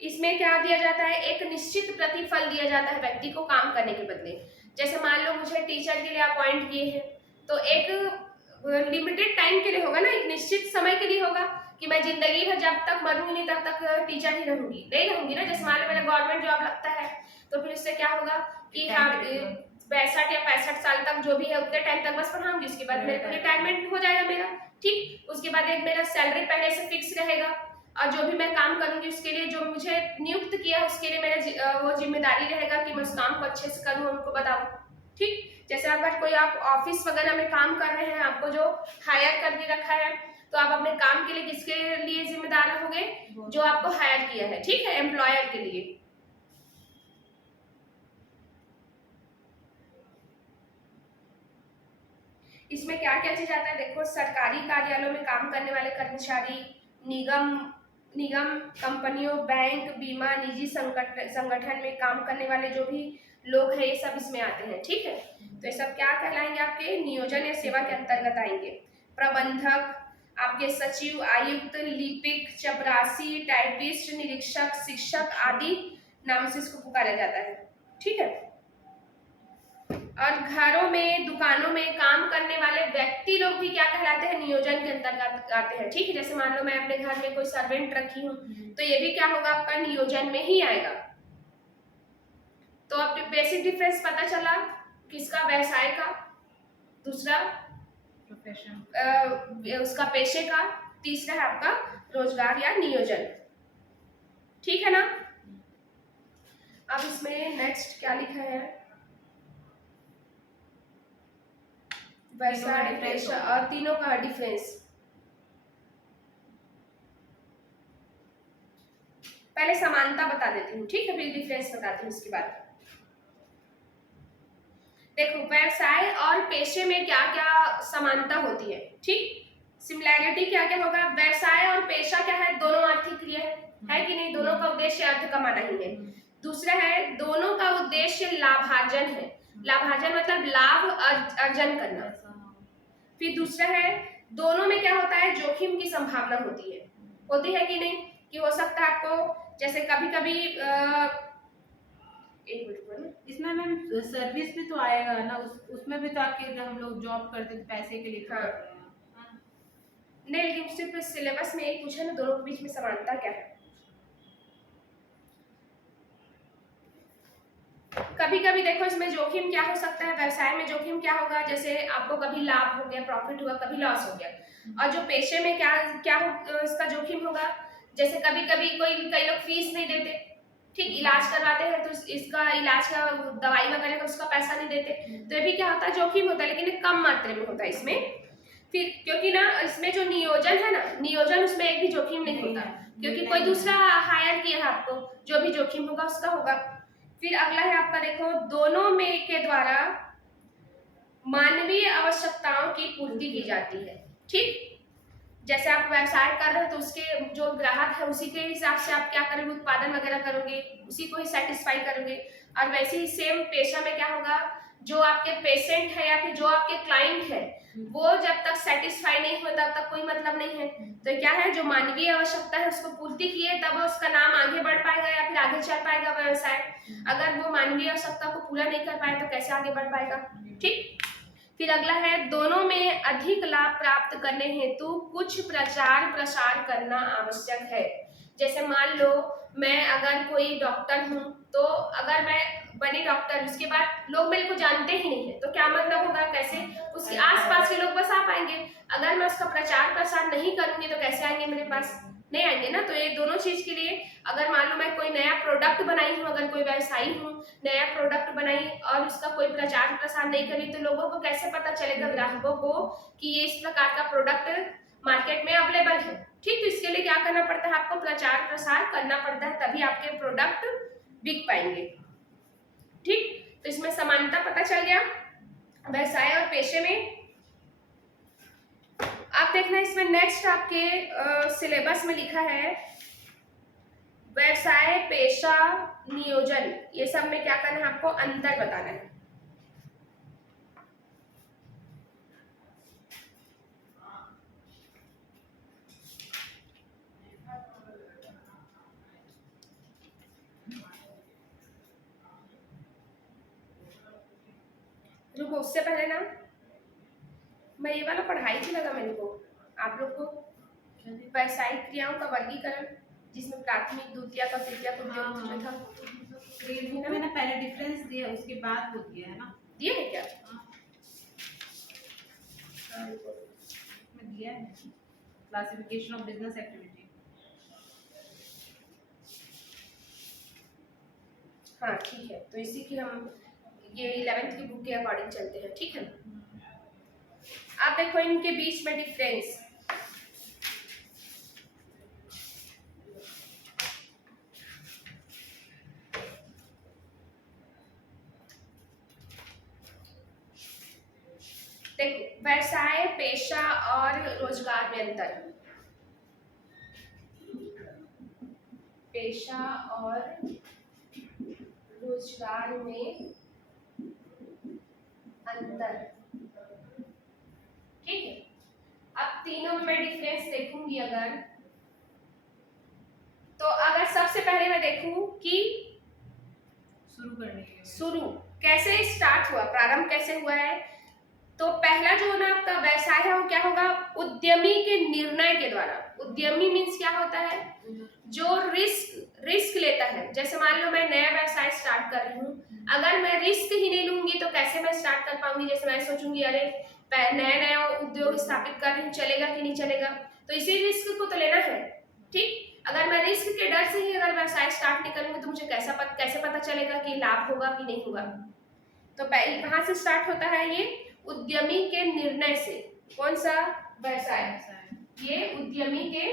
इसमें क्या दिया जाता है, एक निश्चित प्रतिफल दिया जाता है व्यक्ति को काम करने के बदले। जैसे मान लो मुझे टीचर के लिए अपॉइंट किए हैं, तो एक लिमिटेड टाइम के लिए होगा ना, एक निश्चित समय के लिए होगा कि मैं जिंदगी भर जब तक मरूंगी नहीं तब तक टीचर ही रहूंगी, नहीं रहूंगी ना। जैसे मान लो मेरा गवर्नमेंट जॉब लगता है तो फिर इससे क्या होगा कि हाँ 62 या 65 साल तक जो भी है उतने टाइम तक बस पढ़ाऊंगी, उसके बाद मेरे को रिटायरमेंट हो जाएगा मेरा, ठीक। उसके बाद एक मेरा सैलरी पहले से फिक्स रहेगा और जो भी मैं काम करूंगी उसके लिए जो मुझे नियुक्त किया उसके लिए मेरा वो जिम्मेदारी रहेगा कि मैं उस काम को अच्छे से करूं, उनको बताऊं, ठीक। जैसे अगर कोई आप ऑफिस वगैरह में काम कर रहे हैं, आपको जो हायर करके रखा है, तो आप अपने काम के लिए किसके लिए जिम्मेदार रहोगे, जो आपको हायर किया है, ठीक है, एम्प्लॉयर के लिए। इसमें क्या क्या चीज आता है देखो, सरकारी कार्यालयों में काम करने वाले कर्मचारी, निगम, कंपनियों, बैंक, बीमा, निजी संगठन में काम करने वाले जो भी लोग हैं, ये सब इसमें आते हैं, ठीक है। तो ये सब क्या कहलाएंगे, आपके नियोजन या सेवा के अंतर्गत आएंगे। प्रबंधक, आपके सचिव, आयुक्त, लिपिक, चपरासी, टाइपिस्ट, निरीक्षक, शिक्षक आदि नाम से इसको पुकारा जाता है, ठीक है। और घरों में, दुकानों में काम करने वाले व्यक्ति लोग भी क्या कहलाते हैं, नियोजन के अंतर्गत आते हैं, ठीक है। जैसे मान लो मैं अपने घर में कोई सर्वेंट रखी हूँ तो ये भी क्या होगा, आपका नियोजन में ही आएगा। तो अब बेसिक डिफरेंस पता चला किसका, व्यवसाय का, दूसरा प्रोफेशन, उसका पेशे का, तीसरा है आपका रोजगार या नियोजन, ठीक है ना। अब इसमें नेक्स्ट क्या लिखा है, व्यवसाय, पेशा और तीनों का डिफरेंस। पहले समानता बता देती हूँ, ठीक है, फिर डिफरेंस बताती हूँ इसके बाद। देखो व्यवसाय और पेशे में क्या क्या समानता होती है, ठीक। सिमिलैरिटी क्या क्या होगा, व्यवसाय और पेशा क्या है, दोनों आर्थिक क्रिया है कि नहीं, दोनों का उद्देश्य अर्थ कमाना ही है। दूसरा है दोनों का उद्देश्य लाभार्जन है, लाभार्जन मतलब लाभ अर्जन करना। फिर दूसरा है दोनों में क्या होता है, जोखिम की संभावना होती है कि नहीं, कि हो सकता है आपको जैसे कभी कभी एक मिनट, इसमें मैम सर्विस भी तो आएगा ना, उसमें भी तो आके हम लोग जॉब करते थे पैसे के लिए, हाँ। नहीं लेकिन सिर्फ सिलेबस में एक पूछा ना, दोनों के बीच में समानता क्या है। कभी कभी देखो इसमें जोखिम क्या हो सकता है, व्यवसाय में जोखिम क्या होगा, जैसे आपको कभी लाभ हो गया, प्रॉफिट हुआ, कभी लॉस हो गया। और जो पेशे में क्या क्या इसका जोखिम होगा, जैसे कभी कभी कई लोग फीस नहीं देते, ठीक, इलाज करवाते हैं तो इसका इलाज का दवाई वगैरह का उसका पैसा नहीं देते, तो ये भी क्या होता है, जोखिम होता है, लेकिन कम मात्रा में होता है इसमें। फिर क्योंकि ना इसमें जो नियोजन है ना, नियोजन उसमें एक भी जोखिम नहीं होता, क्योंकि कोई दूसरा हायर किया है आपको, जो भी जोखिम होगा उसका होगा। फिर अगला है आपका देखो, दोनों में के द्वारा मानवीय आवश्यकताओं की पूर्ति की जाती है, ठीक। जैसे आप व्यवसाय कर रहे हो तो उसके जो ग्राहक है उसी के हिसाब से आप क्या करोगे, उत्पादन वगैरह करोगे, उसी को ही सेटिस्फाई करोगे। और वैसे ही सेम पेशा में क्या होगा, जो आपके पेशेंट है या फिर जो आपके क्लाइंट है वो जब तक सेटिस्फाई नहीं हो तब तक कोई मतलब नहीं है। तो क्या है, जो मानवीय आवश्यकता है उसको पूर्ति किए तब उसका नाम आगे बढ़ पाएगा या फिर आगे चल पाएगा व्यवसाय। अगर वो मानवीय आवश्यकता को पूरा नहीं कर पाए तो कैसे आगे बढ़ पाएगा, ठीक। फिर अगला है, दोनों में अधिक लाभ प्राप्त करने हेतु कुछ प्रचार प्रसार करना आवश्यक है। जैसे मान लो मैं अगर कोई डॉक्टर हूँ, तो अगर मैं बनी डॉक्टर, उसके बाद लोग मेरे को जानते ही नहीं है तो क्या मतलब होगा, कैसे उसके आसपास के लोग बस आ पाएंगे। अगर मैं उसका प्रचार प्रसार नहीं करूंगी तो कैसे आएंगे मेरे पास, नहीं आएंगे ना। तो ये दोनों चीज के लिए, अगर मान लो मैं कोई नया प्रोडक्ट बनाई हूँ, अगर कोई व्यवसायी हूँ, नया प्रोडक्ट बनाई और उसका कोई प्रचार प्रसार नहीं करी तो लोगों को कैसे पता चलेगा, ग्राहकों को, कि ये इस प्रकार का प्रोडक्ट मार्केट में अवेलेबल है। ठीक, तो इसके लिए क्या करना पड़ता है, आपको प्रचार प्रसार करना पड़ता है, तभी आपके प्रोडक्ट बिक पाएंगे। ठीक, तो इसमें समानता पता चल गया व्यवसाय और पेशे में। आप देखना इसमें नेक्स्ट आपके सिलेबस में लिखा है व्यवसाय, पेशा, नियोजन, ये सब में क्या करना है, आपको अंतर बताना है। रुको, उससे पहले ना मैं ये वाला पढ़ाई थी लगा मेरे को आप लोग को व्यावसायिक क्रियाओं का वर्गीकरण, जिसमें प्राथमिक, द्वितीयक और तृतीयक उद्योग जो था बुक में ना पहले डिफरेंस दिया, उसके बाद वो दिया है ना, दिए है क्या? में दिया है क्लासिफिकेशन ऑफ बिजनेस एक्टिविटी। हाँ ठीक है, तो इसी की हम ये 11th की बुक के अकॉर्डिंग चलते हैं। ठीक है, आप देखो इनके बीच में डिफरेंस, देखो व्यवसाय, पेशा और रोजगार में अंतर, पेशा और रोजगार में अंतर। ठीक है, अब तीनों में डिफरेंस देखूंगी अगर, तो अगर सबसे पहले मैं देखूं कि शुरू करने के लिए शुरू कैसे स्टार्ट हुआ, प्रारंभ कैसे हुआ है, तो पहला जो ना आपका व्यवसाय है वो क्या होगा, उद्यमी के निर्णय के द्वारा। उद्यमी मीन्स क्या होता है, जो रिस्क लेता है। जैसे मान लो मैं नया व्यवसाय स्टार्ट कर रही हूँ, अगर मैं रिस्क ही नहीं लूंगी तो कैसे मैं स्टार्ट कर पाऊंगी। जैसे मैं सोचूंगी अरे नया नया उद्योग स्थापित कर रही हूँ, चलेगा कि नहीं चलेगा, तो इसी रिस्क को तो लेना है। ठीक, अगर मैं रिस्क के डर से ही अगर व्यवसाय स्टार्ट नहीं करूंगी तो मुझे कैसे पता चलेगा कि लाभ होगा कि नहीं होगा। तो पहले कहाँ से स्टार्ट होता है, ये उद्यमी के निर्णय से। कौन सा व्यवसाय, ये उद्यमी के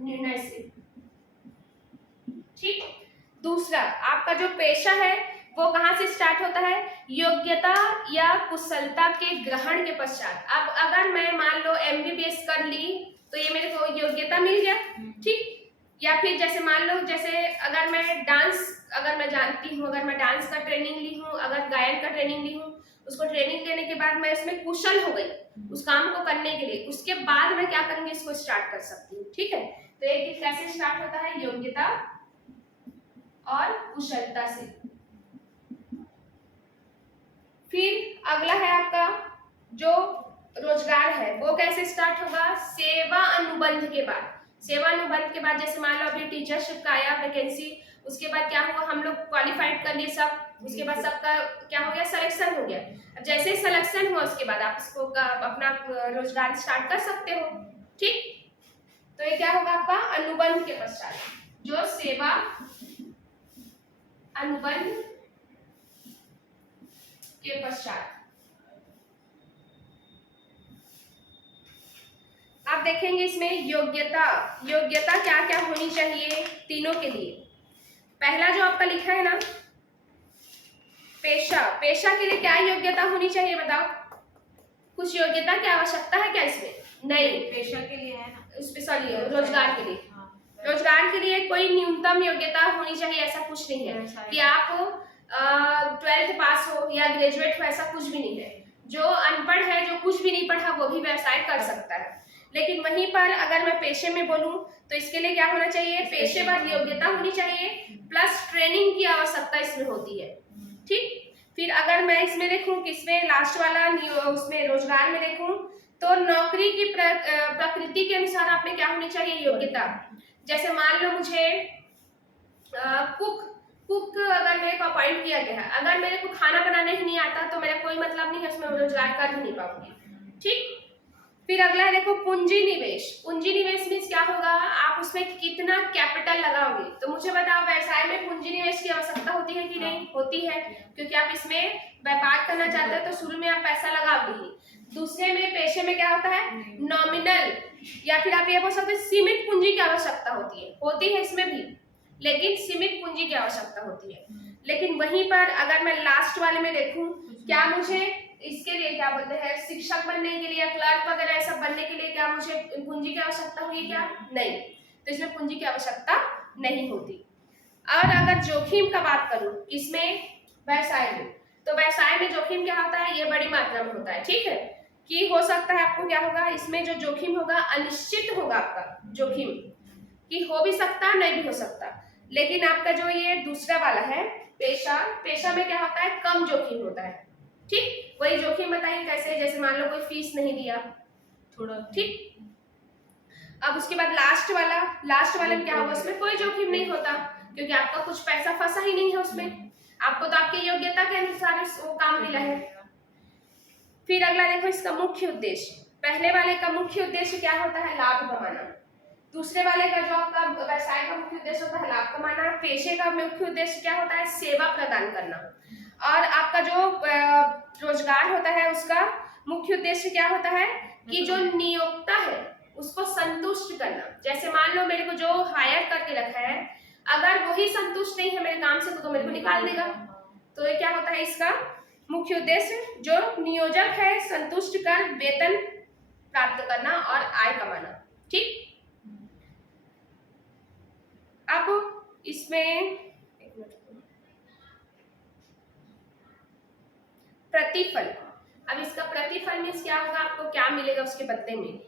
निर्णय से। ठीक, दूसरा आपका जो पेशा है वो कहाँ से स्टार्ट होता है, योग्यता या कुशलता के ग्रहण के पश्चात। अब अगर मैं मान लो MBBS कर ली तो ये मेरे को योग्यता मिल गया। ठीक, या फिर जैसे मान लो, जैसे अगर मैं डांस अगर मैं जानती हूँ, अगर मैं डांस का ट्रेनिंग ली हूँ, अगर गायन का ट्रेनिंग ली हूँ, उसको ट्रेनिंग लेने के बाद मैं इसमें कुशल हो गई उस काम को करने के लिए, उसके बाद मैं क्या करूंगी, इसको स्टार्ट कर सकती हूँ। ठीक है, तो ये कैसे स्टार्ट होता है, योग्यता और कुशलता से। फिर अगला है आपका जो रोजगार है, वो कैसे स्टार्ट होगा, सेवा अनुबंध के बाद। सेवा अनुबंध के बाद जैसे मान लो अभी टीचरशिप का आया वैकेंसी, उसके बाद क्या हुआ, हम लोग क्वालिफाइड कर लिए सब, उसके बाद सबका क्या हो गया, सिलेक्शन हो गया। अब जैसे सिलेक्शन हुआ उसके बाद आप इसको अपना रोजगार स्टार्ट कर सकते हो। ठीक, तो ये क्या होगा आपका अनुबंध के पश्चात, जो सेवा अनुबंध के पश्चात आप देखेंगे इसमें योग्यता क्या क्या होनी चाहिए तीनों के लिए। पहला जो आपका लिखा है ना पेशा के लिए क्या योग्यता होनी चाहिए बताओ, कुछ योग्यता की आवश्यकता है क्या इसमें? नहीं, पेशा के लिए है ना, उसपे सॉरी रोजगार के लिए। रोजगार के लिए कोई न्यूनतम योग्यता होनी चाहिए ऐसा कुछ नहीं है कि आप 12th पास हो या ग्रेजुएट हो, ऐसा कुछ भी नहीं है। जो अनपढ़ है, जो कुछ भी नहीं पढ़ा, वो भी व्यवसाय कर सकता है। लेकिन वहीं पर अगर मैं पेशे में बोलूं तो इसके लिए क्या होना चाहिए, पेशेवर योग्यता होनी चाहिए प्लस ट्रेनिंग की आवश्यकता इसमें होती है। ठीक, फिर अगर मैं इसमें देखूं कि इसमें लास्ट वाला उसमें रोजगार में देखूं तो नौकरी की प्रकृति के अनुसार आप में क्या होनी चाहिए, योग्यता। जैसे मान लो मुझे कुक अगर मेरे को अपॉइंट किया गया है, अगर मेरे को खाना बनाने ही नहीं आता तो मेरा कोई मतलब नहीं है, उसमें रोजगार कर ही नहीं पाऊंगी। ठीक, फिर अगला है देखो पूंजी निवेश। पूंजी निवेश मीन्स क्या होगा, आप उसमें कितना कैपिटल लगाओगे। तो मुझे बताओ व्यवसाय में पूंजी निवेश की आवश्यकता होती है कि नहीं? होती है, क्योंकि आप इसमें व्यापार करना चाहते हो तो शुरू में आप पैसा लगाओगे ही। दूसरे में पेशे में क्या होता है, नॉमिनल या फिर आप ये बोल सकते हैं सीमित पूंजी की आवश्यकता होती है इसमें भी, लेकिन सीमित पूंजी की आवश्यकता होती है। लेकिन वहीं पर अगर मैं लास्ट वाले में देखूं, क्या मुझे इसके लिए क्या बोलते हैं शिक्षक बनने के लिए या क्लर्क वगैरह ऐसा बनने के लिए क्या मुझे पूंजी की आवश्यकता हुई क्या? नहीं, तो इसमें पूंजी की आवश्यकता नहीं होती। और अगर जोखिम का बात करूं इसमें व्यवसाय में, तो व्यवसाय में जोखिम क्या होता है, ये बड़ी मात्रा में होता है। ठीक है, कि हो सकता है आपको क्या होगा, इसमें जो जोखिम होगा अनिश्चित होगा आपका जोखिम, कि हो भी सकता नहीं भी हो सकता। लेकिन आपका जो ये दूसरा वाला है पेशा में क्या होता है, कम जोखिम होता है। ठीक, वही जोखिम बताइए कैसे, जैसे मान लो कोई फीस नहीं दिया थोड़ा। ठीक, अब उसके बाद लास्ट वाले में क्या होगा, उसमें कोई जोखिम नहीं होता, क्योंकि आपका कुछ पैसा फंसा ही नहीं है उसमें, आपको तो आपकी योग्यता के अनुसार वो काम मिला है। फिर अगला देखो इसका मुख्य उद्देश्य। पहले वाले का मुख्य उद्देश्य क्या होता है, लाभ कमाना। दूसरे वाले का जो आपका व्यवसाय का मुख्य उद्देश्य होता है लाभ कमाना। पेशे का मुख्य उद्देश्य क्या होता है, सेवा प्रदान करना। और आपका जो रोजगार होता है उसका मुख्य उद्देश्य क्या होता है, कि जो नियोक्ता है उसको संतुष्ट करना। जैसे मान लो मेरे को जो हायर करके रखा है, अगर वही संतुष्ट नहीं है मेरे काम से तो मेरे को निकाल देगा। तो ये क्या होता है इसका मुख्य उद्देश्य, जो नियोजक है संतुष्ट कर वेतन प्राप्त करना और आय कमाना। ठीक, अब इसमें प्रतिफल। अब इसका प्रतिफल मीन्स क्या होगा, आपको क्या मिलेगा उसके बदले में।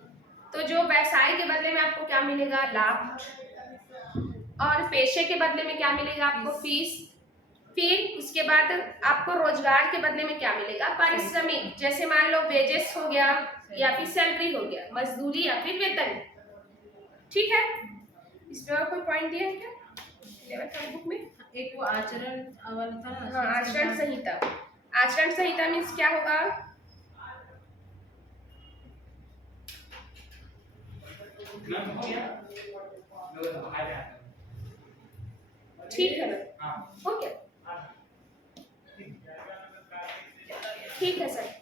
तो जो व्यवसाय के बदले में आपको क्या मिलेगा, लाभ। और पेशे के बदले में क्या मिलेगा आपको, फीस। फिर उसके बाद आपको रोजगार के बदले में क्या मिलेगा, पारिश्रमिक। जैसे मान लो वेजेस हो गया या फिर सैलरी हो गया, मजदूरी या फिर वेतन। ठीक है, इसमें और कोई पॉइंट दिया है क्या 11th बुक में? एक वो आचरण वाला था ना। हाँ, आचरण संहिता। आचरण संहिता मीन्स क्या होगा, ठीक है ना, हो गया, ठीक है सर।